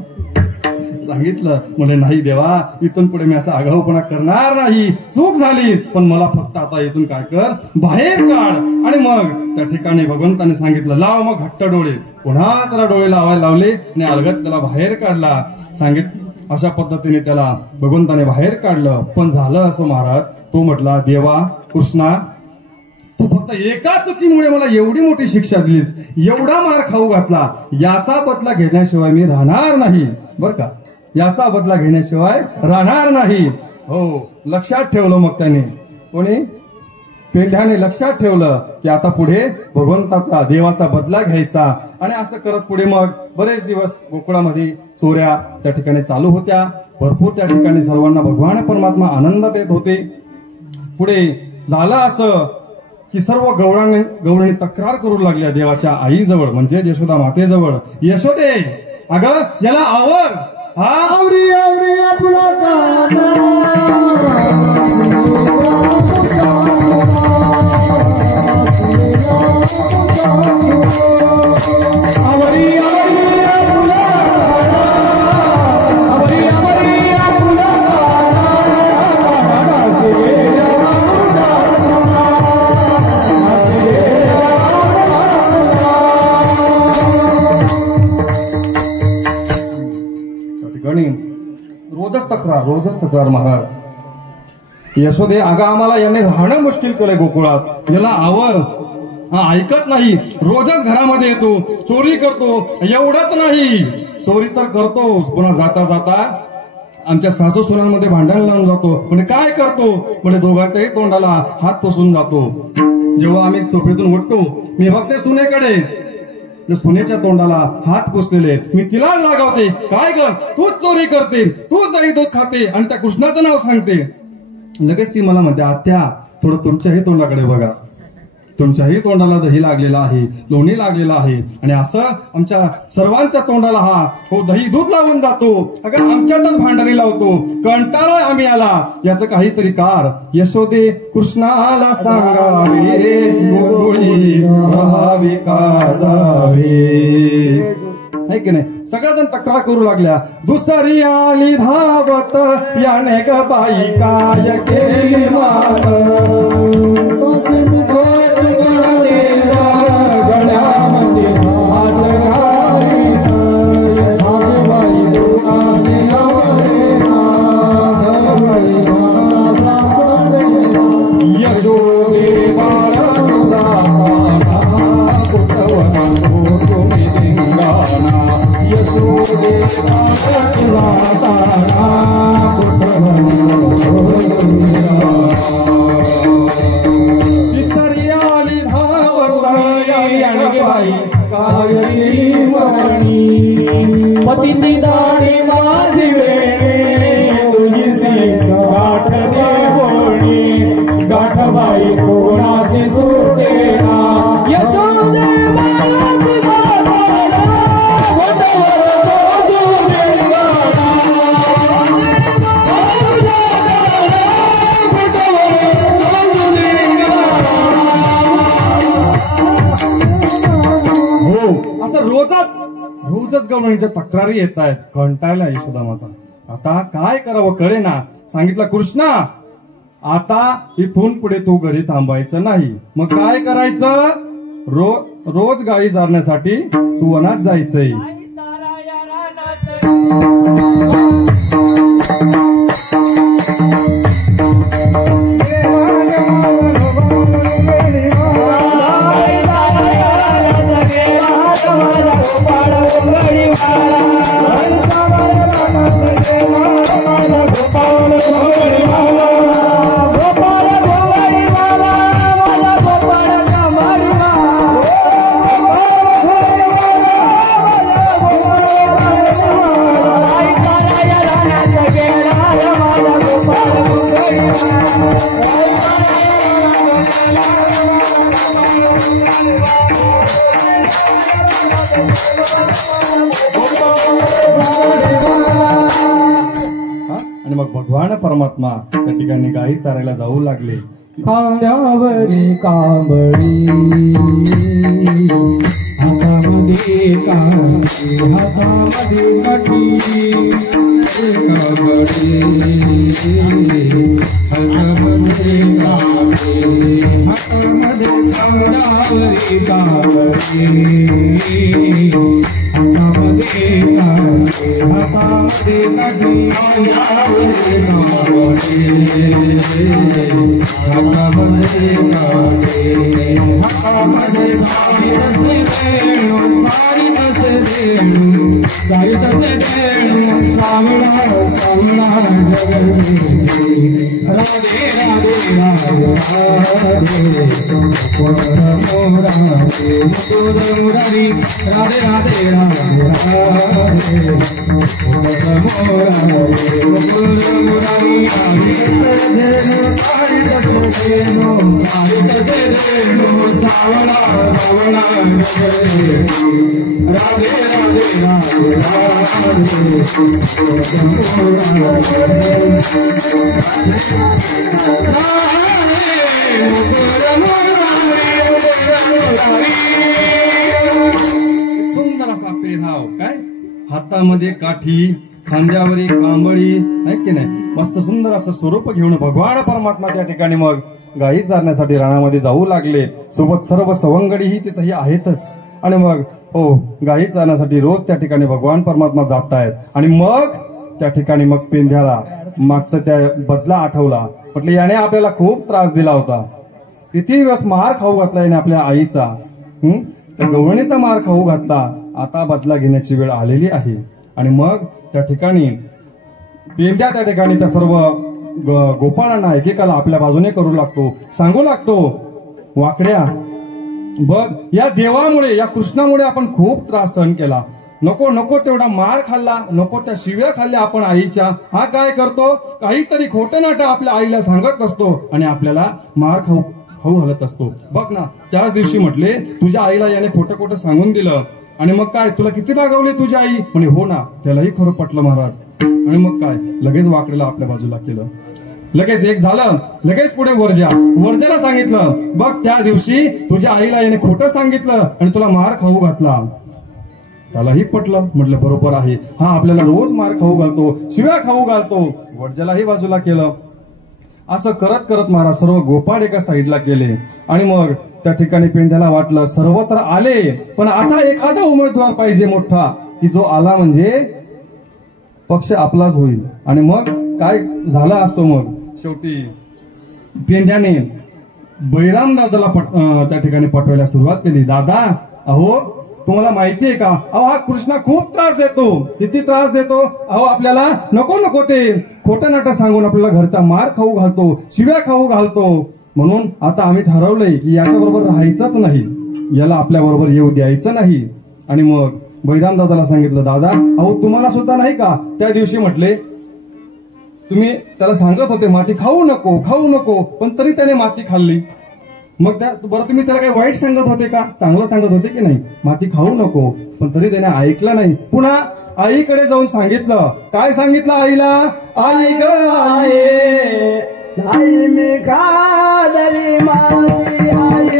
सांगितलं, म्हणे, नाही देवा इथून पुढे मी असा आगाऊपणा करणार नाही. चूक झाली पण मला फक्त आता इथून काय कर, बाहेर काढ. आणि मग त्या ठिकाणी भगवंताने सांगितलं, लाव मग घट्ट डोळे. पुन्हा त्याला डोळे लावायला लावले आणि अलगद त्याला बाहेर काढला. अशा पद्धतीने त्याला भगवंताने बाहेर काढलं. पण झालं असं महाराज, तो म्हटला, देवा कृष्णा तू फक्त एका चुकीमुळे मला एवढी मोठी शिक्षा दिलीस, एवढा मार खाऊ घातला, याचा बदला घेण्याशिवाय मी राहणार नाही. बर का, याचा बदला घेण्याशिवाय राहणार नाही. हो, लक्षात ठेवलं. मग त्याने कोणी पेंढ्याने लक्षात ठेवलं की आता पुढे भगवंताचा देवाचा बदला घ्यायचा. आणि असं करत पुढे मग बरेच दिवस गोकुळामध्ये चोऱ्या त्या ठिकाणी चालू होत्या. भरपूर त्या ठिकाणी सर्वांना भगवान परमात्मा आनंद देत होते. पुढे झालं असं की सर्व गवळणी तक्रार करू लागल्या देवाच्या आईजवळ, म्हणजे यशोदा मातेजवळ. यशोदे अगं याला आवर. आवरी आपला रोजच तक्रार महाराज. यशोदे अगं आम्हाला याने राहणं मुश्किल केलंय गोकुळात, याला आवर. ऐकत नाही, रोजच घरामध्ये येतो, चोरी करतो. एवढंच नाही, चोरी तर करतोस, पुन्हा जाता जाता आमच्या सासू सुनांमध्ये भांडण लावून जातो. म्हणजे काय करतो, म्हणजे दोघांच्याही तोंडाला हात पुसून जातो. जेव्हा आम्ही सोफेतून उठतो मी बघते सुनेकडे, सुनेच्या तोंडाला हात पुसलेले. मी तिलाच रागावते, काय कर तूच चोरी करते, तूच दही दूध खाते आणि त्या कृष्णाचं नाव सांगते. लगेच ती मला म्हणते, आत्या थोडं तुमच्याही तोंडाकडे बघा, तुमच्याही तोंडाला दही लागलेला आहे, लोणी लागलेलं आहे. आणि असं आमच्या सर्वांच्या तोंडाला हा हो दही दूध लावून जातो. अगं आमच्यातच भांडणी लावतो, कंटाळा आम्ही आला, याचं काहीतरी कार. यशोदे कृष्णाला सांगावे, गोकुळी राहावे का जावे. है की नाही? सगळ्याजण तक्रार करू लागल्या. दुसरी आली धावत, याने ग बाई काय केली मात. गवळणीच्या तक्रारी येत आहेत. कंटाळल्या यशोदा माता. आता काय करावं कळेना. सांगितलं कृष्णा आता इथून पुढे तू घरी थांबायचं नाही. मग काय करायचं? रोज गाई चारण्यासाठी तू वनात जायचंय. आणि मग भगवान परमात्मा त्या ठिकाणी गाई चारायला जाऊ लागले. खांद्यावरी कांबळी हातामध्ये काठी हातामध्ये काठी कांबळी हातामध्ये काठी हातामध्ये खांद्यावरी कांबळी हातामध्ये काठी हातामध्ये काठी खांद्यावरी कांबळी हातामध्ये काठी हातामध्ये काठी सारी तसे देणू सावळा सावळा राधे राधे राधे राधे राधे राधे सुंदर असा पेधाव काय हातामध्ये काठी खांद्यावरी कांबळी आहे की नाही. मस्त सुंदर असं स्वरूप घेऊन भगवान परमात्मा त्या ठिकाणी मग गाई चारण्यासाठी रानामध्ये जाऊ लागले. सोबत सर्व सवंगडीही तिथेही आहेतच. आणि मग हो गाई चारण्यासाठी रोज त्या ठिकाणी भगवान परमात्मा जात आहेत. आणि मग त्या ठिकाणी मग पेंध्याला मागचा त्या बदला आठवला. म्हटलं याने आपल्याला खूप त्रास दिला होता. किती दिवस मार खाऊ घातला याने आपल्या आईचा. त्या गवळणीचा मार खाऊ घातला. आता बदला घेण्याची वेळ आलेली आहे. आणि मग त्या ठिकाणी पेंध्या त्या ठिकाणी त्या सर्व गोपाळांना एकेकाला आपल्या बाजूने करू लागतो. सांगू लागतो वाकड्या बघ या देवामुळे या कृष्णामुळे आपण खूप त्रास सहन केला. नको नको तेवढा मार खाल्ला. नको त्या शिव्या खाल्ल्या आपण आईच्या. हा काय करतो काहीतरी खोटं नाटं आपल्या आईला सांगत असतो आणि आपल्याला मार खाऊ घालत असतो. बघ ना त्याच दिवशी म्हटले तुझ्या आईला याने खोटं खोटं सांगून दिलं. आणि मग काय तुला किती रागवले तुझी आई. म्हणे हो ना. त्यालाही खरं पटलं महाराज. आणि मग काय लगेच वाकडेला आपल्या बाजूला केलं. लगेच एक झालं. लगेच पुढे वर्ज्याला सांगितलं बघ त्या दिवशी तुझ्या आईला याने खोटं सांगितलं आणि तुला मार खाऊ घातला. त्यालाही पटलं. म्हटलं बरोबर आहे. हा आपल्याला रोज मार खाऊ घालतो शिव्या खाऊ घालतो. वर्ज्यालाही बाजूला केलं. असं करत करत महाराज सर्व गोपाळ एका साईडला केले. आणि मग त्या ठिकाणी पेंध्याला वाटलं सर्व तर आले पण असा एखादा उमेदवार पाहिजे मोठा की जो आला म्हणजे पक्ष आपलाच होईल. आणि मग काय झालं असतो. मग शेवटी पेंध्याने बैराम दादाला त्या ठिकाणी पटवायला सुरुवात केली. दादा अहो तुम्हाला माहिती आहे का अहो हा कृष्णा खूप त्रास देतो. किती त्रास देतो अहो आपल्याला नको नको ते खोटं नाटं सांगून आपल्याला घरचा मार खाऊ घालतो शिव्या खाऊ घालतो. म्हणून आता आम्ही ठरवलंय की याच्याबरोबर राहायचंच नाही. याला आपल्या बरोबर येऊ द्यायचं नाही. आणि मग बैराम दादाला सांगितलं दादा अहो तुम्हाला सुद्धा नाही का त्या दिवशी म्हटले तुम्ही त्याला सांगत होते माती खाऊ नको पण तरी त्याने माती खाल्ली. मग बरं तुम्ही त्याला काही वाईट सांगत होते का चांगलं सांगत होते की नाही. माती खाऊ नको पण तरी त्याने ऐकलं नाही. पुन्हा आईकडे जाऊन सांगितलं. काय सांगितलं आईला. आई ग आई मी कादरी माती आई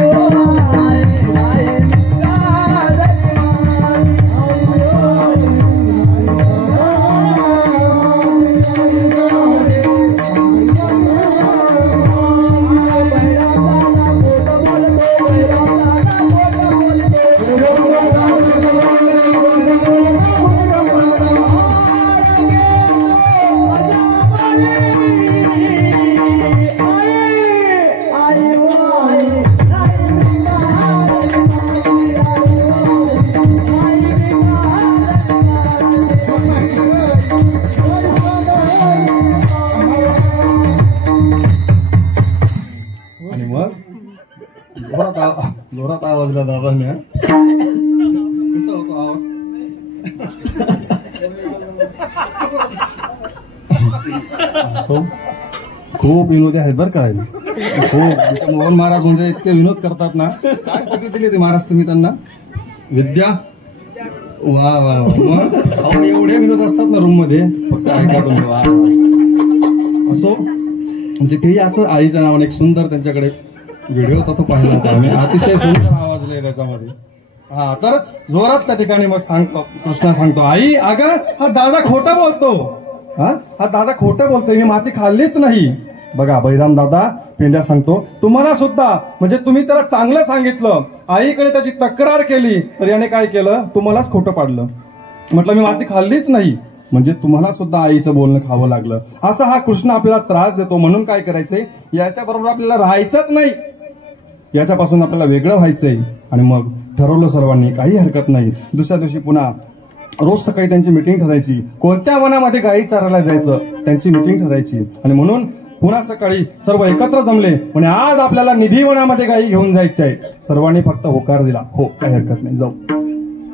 जोरात आवाज दिला दादाने. कसा होतो आवाज? खूप विनोदी आहेत बरं काय. खूप मोहन महाराज म्हणजे इतके विनोद करतात ना. काय पदवी दिली होती महाराज तुम्ही त्यांना? विद्या. वा वा वा. मग अहो एवढे विनोद असतात ना रूम मध्ये, फक्त ऐका तुम्ही. वा असो म्हणजे तेही असं आईच्या नावाने एक सुंदर त्यांच्याकडे व्हिडिओ होता, तो पाहिला होता आम्ही. अतिशय सुंदर आवाज लिहिला त्याच्यामध्ये. हा तर जोरात त्या ठिकाणी मग सांगतो, कृष्णा सांगतो, आई अगं हा दादा खोटं बोलतो. हा दादा खोटं बोलतो, ही माती खाल्लीच नाही. बघा बहिराम दादा पेंड्या सांगतो, तुम्हाला सुद्धा म्हणजे तुम्ही त्याला चांगलं सांगितलं, आईकडे त्याची तक्रार केली, तर याने काय केलं, तुम्हालाच खोटं पाडलं. म्हटलं मी माती खाल्लीच नाही, म्हणजे तुम्हाला सुद्धा आईचं बोलणं खावं लागलं. असा हा कृष्ण आपल्याला त्रास देतो. म्हणून काय करायचंय, याच्या बरोबर आपल्याला राहायचंच नाही, याच्यापासून आपल्याला वेगळं व्हायचंय. आणि मग ठरवलं सर्वांनी, काही हरकत नाही. दुसऱ्या दिवशी पुन्हा रोज सकाळी त्यांची मिटिंग ठरायची. कोणत्या वनामध्ये गायी चारायला जायचं त्यांची मिटिंग ठरायची. आणि म्हणून पुन्हा सकाळी सर्व एकत्र जमले. म्हणजे आज आपल्याला निधी वनामध्ये गायी घेऊन जायची आहे. सर्वांनी फक्त होकार दिला, हो काही हरकत नाही जाऊ.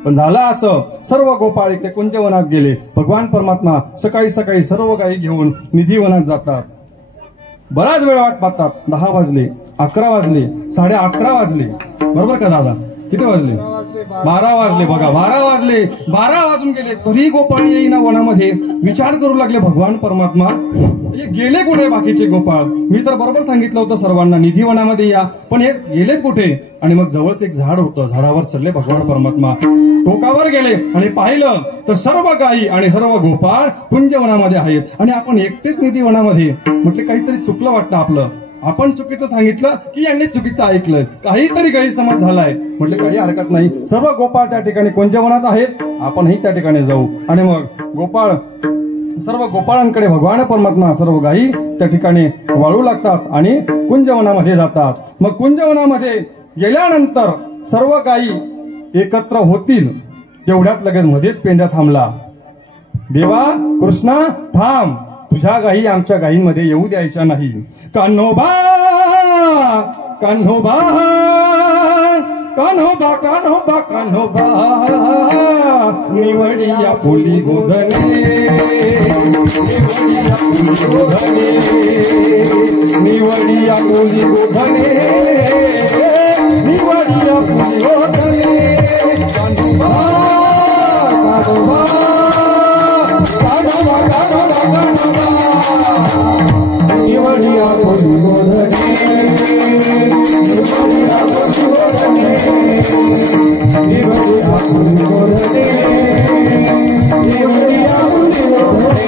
पण झालं असं, सर्व गोपाळ ते कुंजवनात गेले. भगवान परमात्मा सकाळी सकाळी सर्व गायी घेऊन निधी वनात जातात. बराच वेळ वाट पाहतात. 10 वाजले, 11 वाजले, 11:30 वाजले. बरोबर का दादा? किती वाजले? 12 वाजले. बघा 12 वाजले, 12 वाजून गेले, तरी गोपाळ येईना वनामध्ये. विचार करू लागले भगवान परमात्मा, हे गेले कुठे बाकीचे गोपाळ? मी तर बरोबर सांगितलं होतं सर्वांना निधी वनामध्ये या, पण हे गेलेत कुठे? आणि मग जवळच एक झाड होतं, झाडावर चढले भगवान परमात्मा. टोकावर गेले आणि पाहिलं तर सर्व गायी आणि सर्व गोपाळ कुंजवनामध्ये आहेत आणि आपण एकटेच निधी वनामध्ये. म्हटले काहीतरी चुकलं वाटतं आपलं, आपण चुकीचं सांगितलं की यांनी चुकीचं ऐकलं, काहीतरी गैरसमज झालाय. म्हटले काही हरकत नाही, सर्व गोपाळ त्या ठिकाणी कुंजवनात आहेत, आपणही त्या ठिकाणी जाऊ. आणि मग गोपाळ सर्व गोपाळांकडे भगवान परमात्मा सर्व गायी त्या ठिकाणी वाळू लागतात आणि कुंजवनामध्ये जातात. मग कुंजवनामध्ये गेल्यानंतर सर्व गायी एकत्र होतील तेवढ्यात लगेच मध्येच पेंड्या थांबला. देवा कृष्णा थांब, तुझ्या गायी आमच्या गायींमध्ये येऊ द्यायच्या नाही. कान्होबा कान्होबा कान्होबा कान्होबा कान्होबा निवडिया पुली गोधने, निवडिया पुली गोधने, निवडिया पुली गोधने. कान्होबा कान्होबा कान्होबा कान्होबा निवडिया पुली गोधने, निवडिया पुली गोधने, निवडिया पुली गोधने, निवडिया पुली गोधने.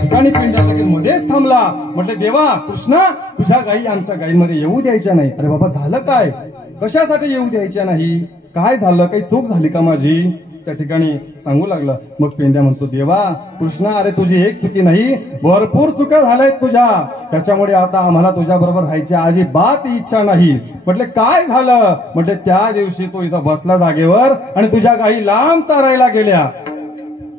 ठिकाणी पिंड्या लगेच मध्येच थांबला. म्हटले देवा कृष्णा तुझ्या गायी आमच्या गायींमध्ये येऊ द्यायच्या नाही. अरे बाबा झालं काय, कशासाठी येऊ द्यायच्या नाही, काय झालं, काही चूक झाली का माझी? त्या ठिकाणी सांगू लागलं. मग पेंड्या म्हणतो देवा कृष्णा अरे तुझी एक चुकी नाही, भरपूर चुका झाल्यात तुझ्या, त्याच्यामुळे आता आम्हाला तुझ्या बरोबर राहायची अजिबात इच्छा नाही. म्हटले काय झालं? म्हटले त्या दिवशी तू इथं बसला जागेवर आणि तुझ्या गायी लांब चारायला गेल्या,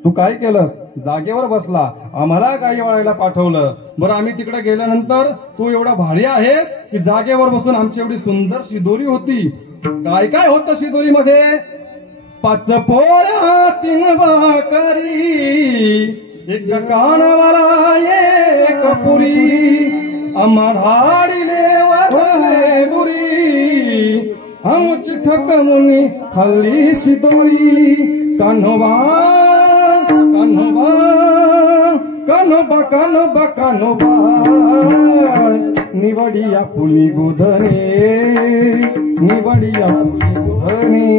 तू काय केलंस? जागेवर बसला, आम्हाला गायी वाळायला पाठवलं. बरं आम्ही तिकडे गेल्यानंतर तू एवढा भारी आहेस की जागेवर बसून आमची एवढी सुंदर शिदोरी होती. काय काय होतं शिदोरीमध्ये? 5 पोळ्या 3 भाकरी, 1 कानवाला 1 पुरी, आम्हाडिले वरले दुरी, आमची ठकमुनी खाल्ली शिदोरी. कान्होबा कान्होबा कान्होबा कान्होबा कान्होबा निवडिया पुली गोधने, निवडिया पुली गोधने.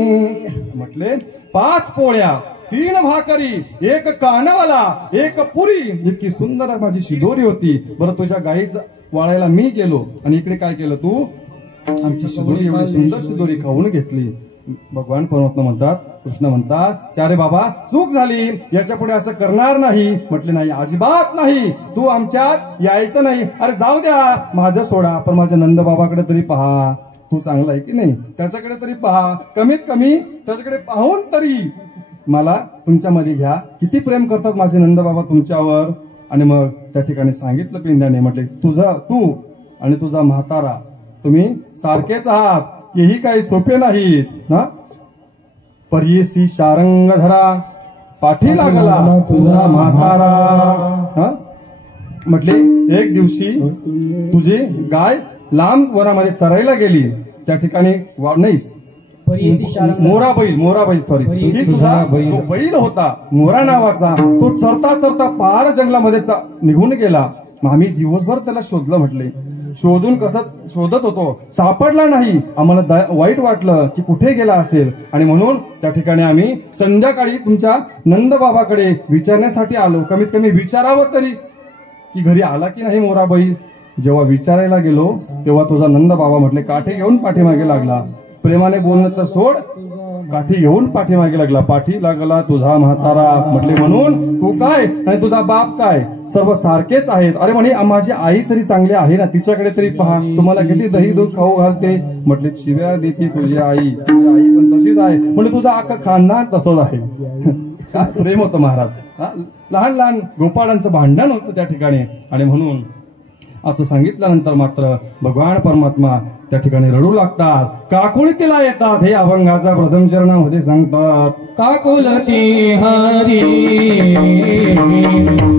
म्हटले 5 पोळ्या 3 भाकरी 1 कानवाला 1 पुरी, इतकी सुंदर माझी शिदोरी होती. बरं तुझ्या गाईच वाळायला मी गेलो आणि इकडे काय केलं तू? आमची शिदोरी एवढी सुंदर शिदोरी खाऊन घेतली. भगवान परमात्मा म्हणतात, कृष्ण म्हणतात की अरे बाबा चूक झाली, याच्या पुढे असं करणार नाही. म्हटले नाही अजिबात नाही, तू आमच्यात यायचं नाही. अरे जाऊ द्या माझं सोडा, पण माझ्या नंद बाबाकडे तरी पहा, तू चांगला आहे की नाही, त्याच्याकडे तरी पहा, कमीत कमी त्याच्याकडे पाहून तरी मला तुमच्यामध्ये घ्या. किती प्रेम करतात माझे नंद बाबा तुमच्यावर. आणि मग त्या ठिकाणी सांगितलं पेंद्याने, म्हटले तू आणि तुझा म्हातारा तुम्ही सारखेच आहात, तेही काही सोपे नाही. पर्येसी शारंग धरा, पाठी लागला तुझा म्हातारा. म्हटले एक दिवशी तुझी गाय लांब वनामध्ये चरायला गेली. त्या ठिकाणी नाही मोरा बैल सॉरी, तुझा जो बैल होता मोरा नावाचा, तो चरता चरता पार जंगलामध्ये निघून गेला. मग आम्ही दिवसभर त्याला शोधलं. म्हटले शोधून कसं शोधत होतो, सापडला नाही. आम्हाला वाईट वाटलं की कुठे गेला असेल, आणि म्हणून त्या ठिकाणी आम्ही संध्याकाळी तुमच्या नंदबाबाकडे विचारण्यासाठी आलो. कमीत कमी विचारावं तरी की घरी आला की नाही मोरा बैल. जेव्हा विचारायला गेलो तेव्हा तुझा नंदबाबा म्हटले काठी घेऊन पाठीमागे लागला. प्रेमाने बोलणं तर सोड, काठी घेऊन पाठीमागे लागला. पाठी लागला तुझा म्हातारा. म्हटले म्हणून तू काय आणि तुझा बाप काय, सर्व सारखेच आहेत. अरे म्हणे माझी आई तरी चांगली आहे ना, तिच्याकडे तरी पहा, तुम्हाला किती दही दूध खाऊ घालते. म्हटले शिव्या देते तुझी आई पण तशीच आहे. म्हणजे तुझा अख्खा खानदान तसंच आहे. काय प्रेम होतं महाराज. लहान लहान गोपाळांचं भांडण होतं त्या ठिकाणी. आणि म्हणून असं सांगितल्यानंतर मात्र भगवान परमात्मा त्या ठिकाणी रडू लागतात, काकुळतीला येतात. हे अभंगाच्या प्रथम चरणामध्ये सांगतात. काकुलती हरी,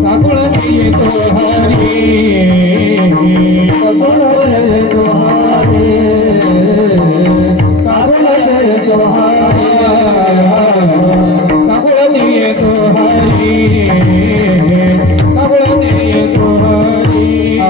काकुलती येतो हरी, काकुलती येतो हरी, काकुलती येतो हरी, काकुलती येतो हरी, काकुलती येतो हरी,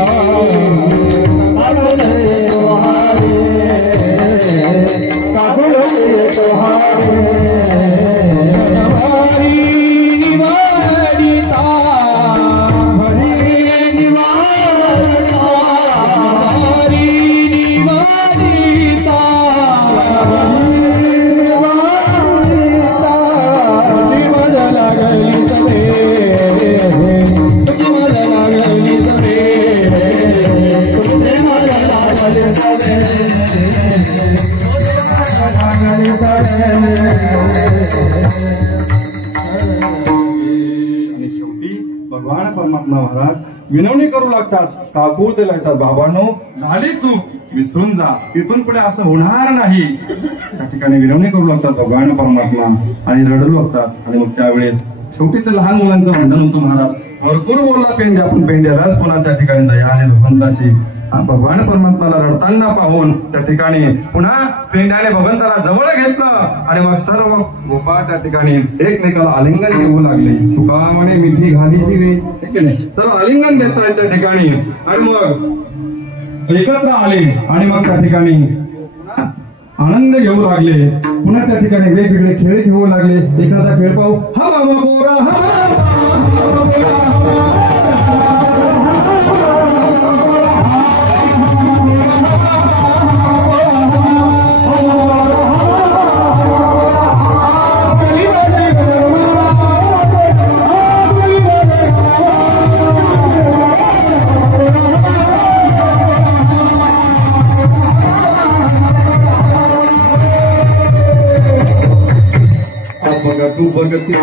आणि शेवटी भगवान परमात्मा महाराज विनवणी करू लागतात, काकूळ त्याला येतात. बाबांनो झाली चूक, विसरून जा, इथून पुढे असं होणार नाही. त्या ठिकाणी विनवणी करू लागतात भगवान परमात्मा आणि रडू लागतात. आणि मग त्यावेळेस शेवटी ते लहान मुलांचं भांडण होतं. महाराज भरपूर बोलला पेंड्या, पण पेंड्यालाच पुन्हा त्या ठिकाणी दया आली भगवंताची. भगवान परमात्माला रडताना पाहून त्या ठिकाणी पुन्हा पेंड्याने भगवंताला जवळ घेतलं. आणि मग सर्व गोपाळ त्या ठिकाणी एकमेकाला आलिंगन घेऊ लागले. सुकामाने मिठी घालीची वे, सर्व आलिंगन घेतात त्या ठिकाणी. आणि मग एकत्र आले आणि मग त्या ठिकाणी आनंद घेऊ लागले. पुन्हा त्या ठिकाणी वेगवेगळे खेळ घेऊ लागले. एखादा खेळ पाहू, हा बाबा बोरा, हा तू बघती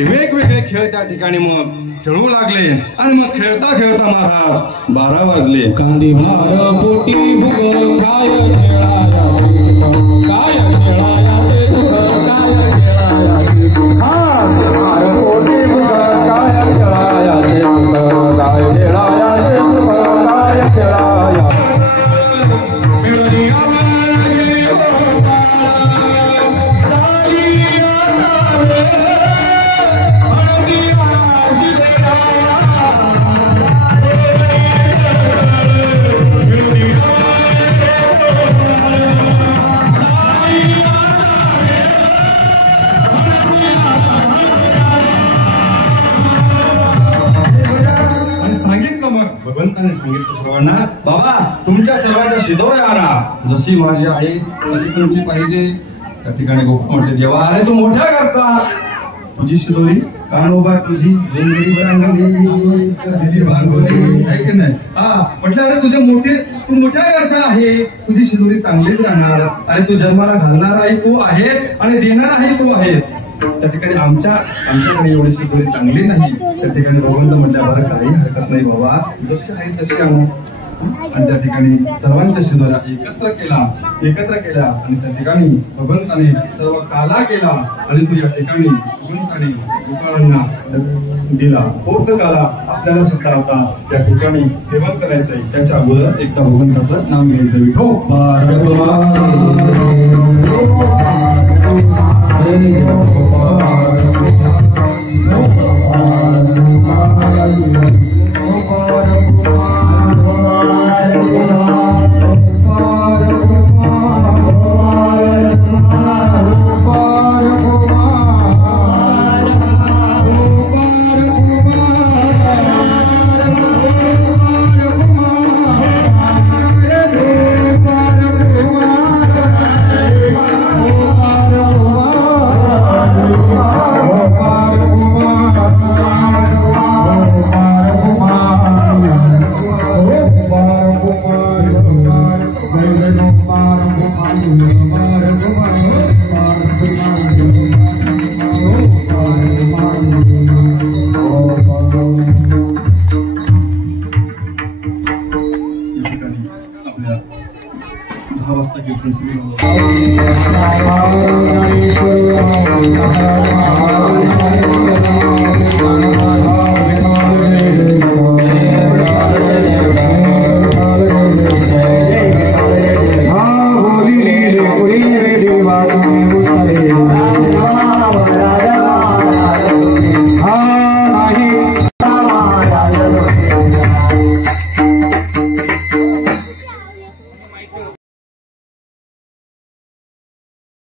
वेगवेगळे खेळ त्या ठिकाणी मग खेळू लागले. आणि मग खेळता खेळता महाराज 12 वाजले. कांदी भार पोटी भुग काय खेळाया, काय खेळाया ते सुख, काय खेळाया ते सुख, भार पोटी भुग काय खेळाया ते सुख, काय खेळाया ते सुख, काय खेळाया. सांगितलं सर्वांना, बाबा तुमच्या सर्वांच्या शिदोऱ्या आणा, जशी माझी आई तशी तुमची पाहिजे. त्या ठिकाणी गोप म्हणते, देवा अरे तू मोठ्या घरचा, तुझी शिदोरी कानोबा तुझी भांगोली आहे की नाही. हा म्हटलं अरे तुझे मोठे, तू मोठ्या घरचा आहे, तुझी शिदोरी चांगलीच राहणार. अरे तू जन्माला घालणार आहे तू आहेस आणि देणार आहे तू आहेस. त्या ठिकाणी आमच्याकडे एवढी शिदोरी चांगली नाही. त्या ठिकाणी भगवंत म्हटल्या, बरं काही हरकत नाही बाबा, जशी आहे तशी आणू. आणि त्या ठिकाणी सर्वांच्या शिदोऱ्या एकत्र केल्या आणि त्या ठिकाणी भगवंताने सर्व काला केला आणि तू या ठिकाणी भगवंताने लोकांना दिला. तोच काला आपल्याला सुद्धा आता त्या ठिकाणी सेवन करायचंय. त्याच्या अगोदर एकदा भगवंताचं नाम घ्यायचं. विठो आपल्या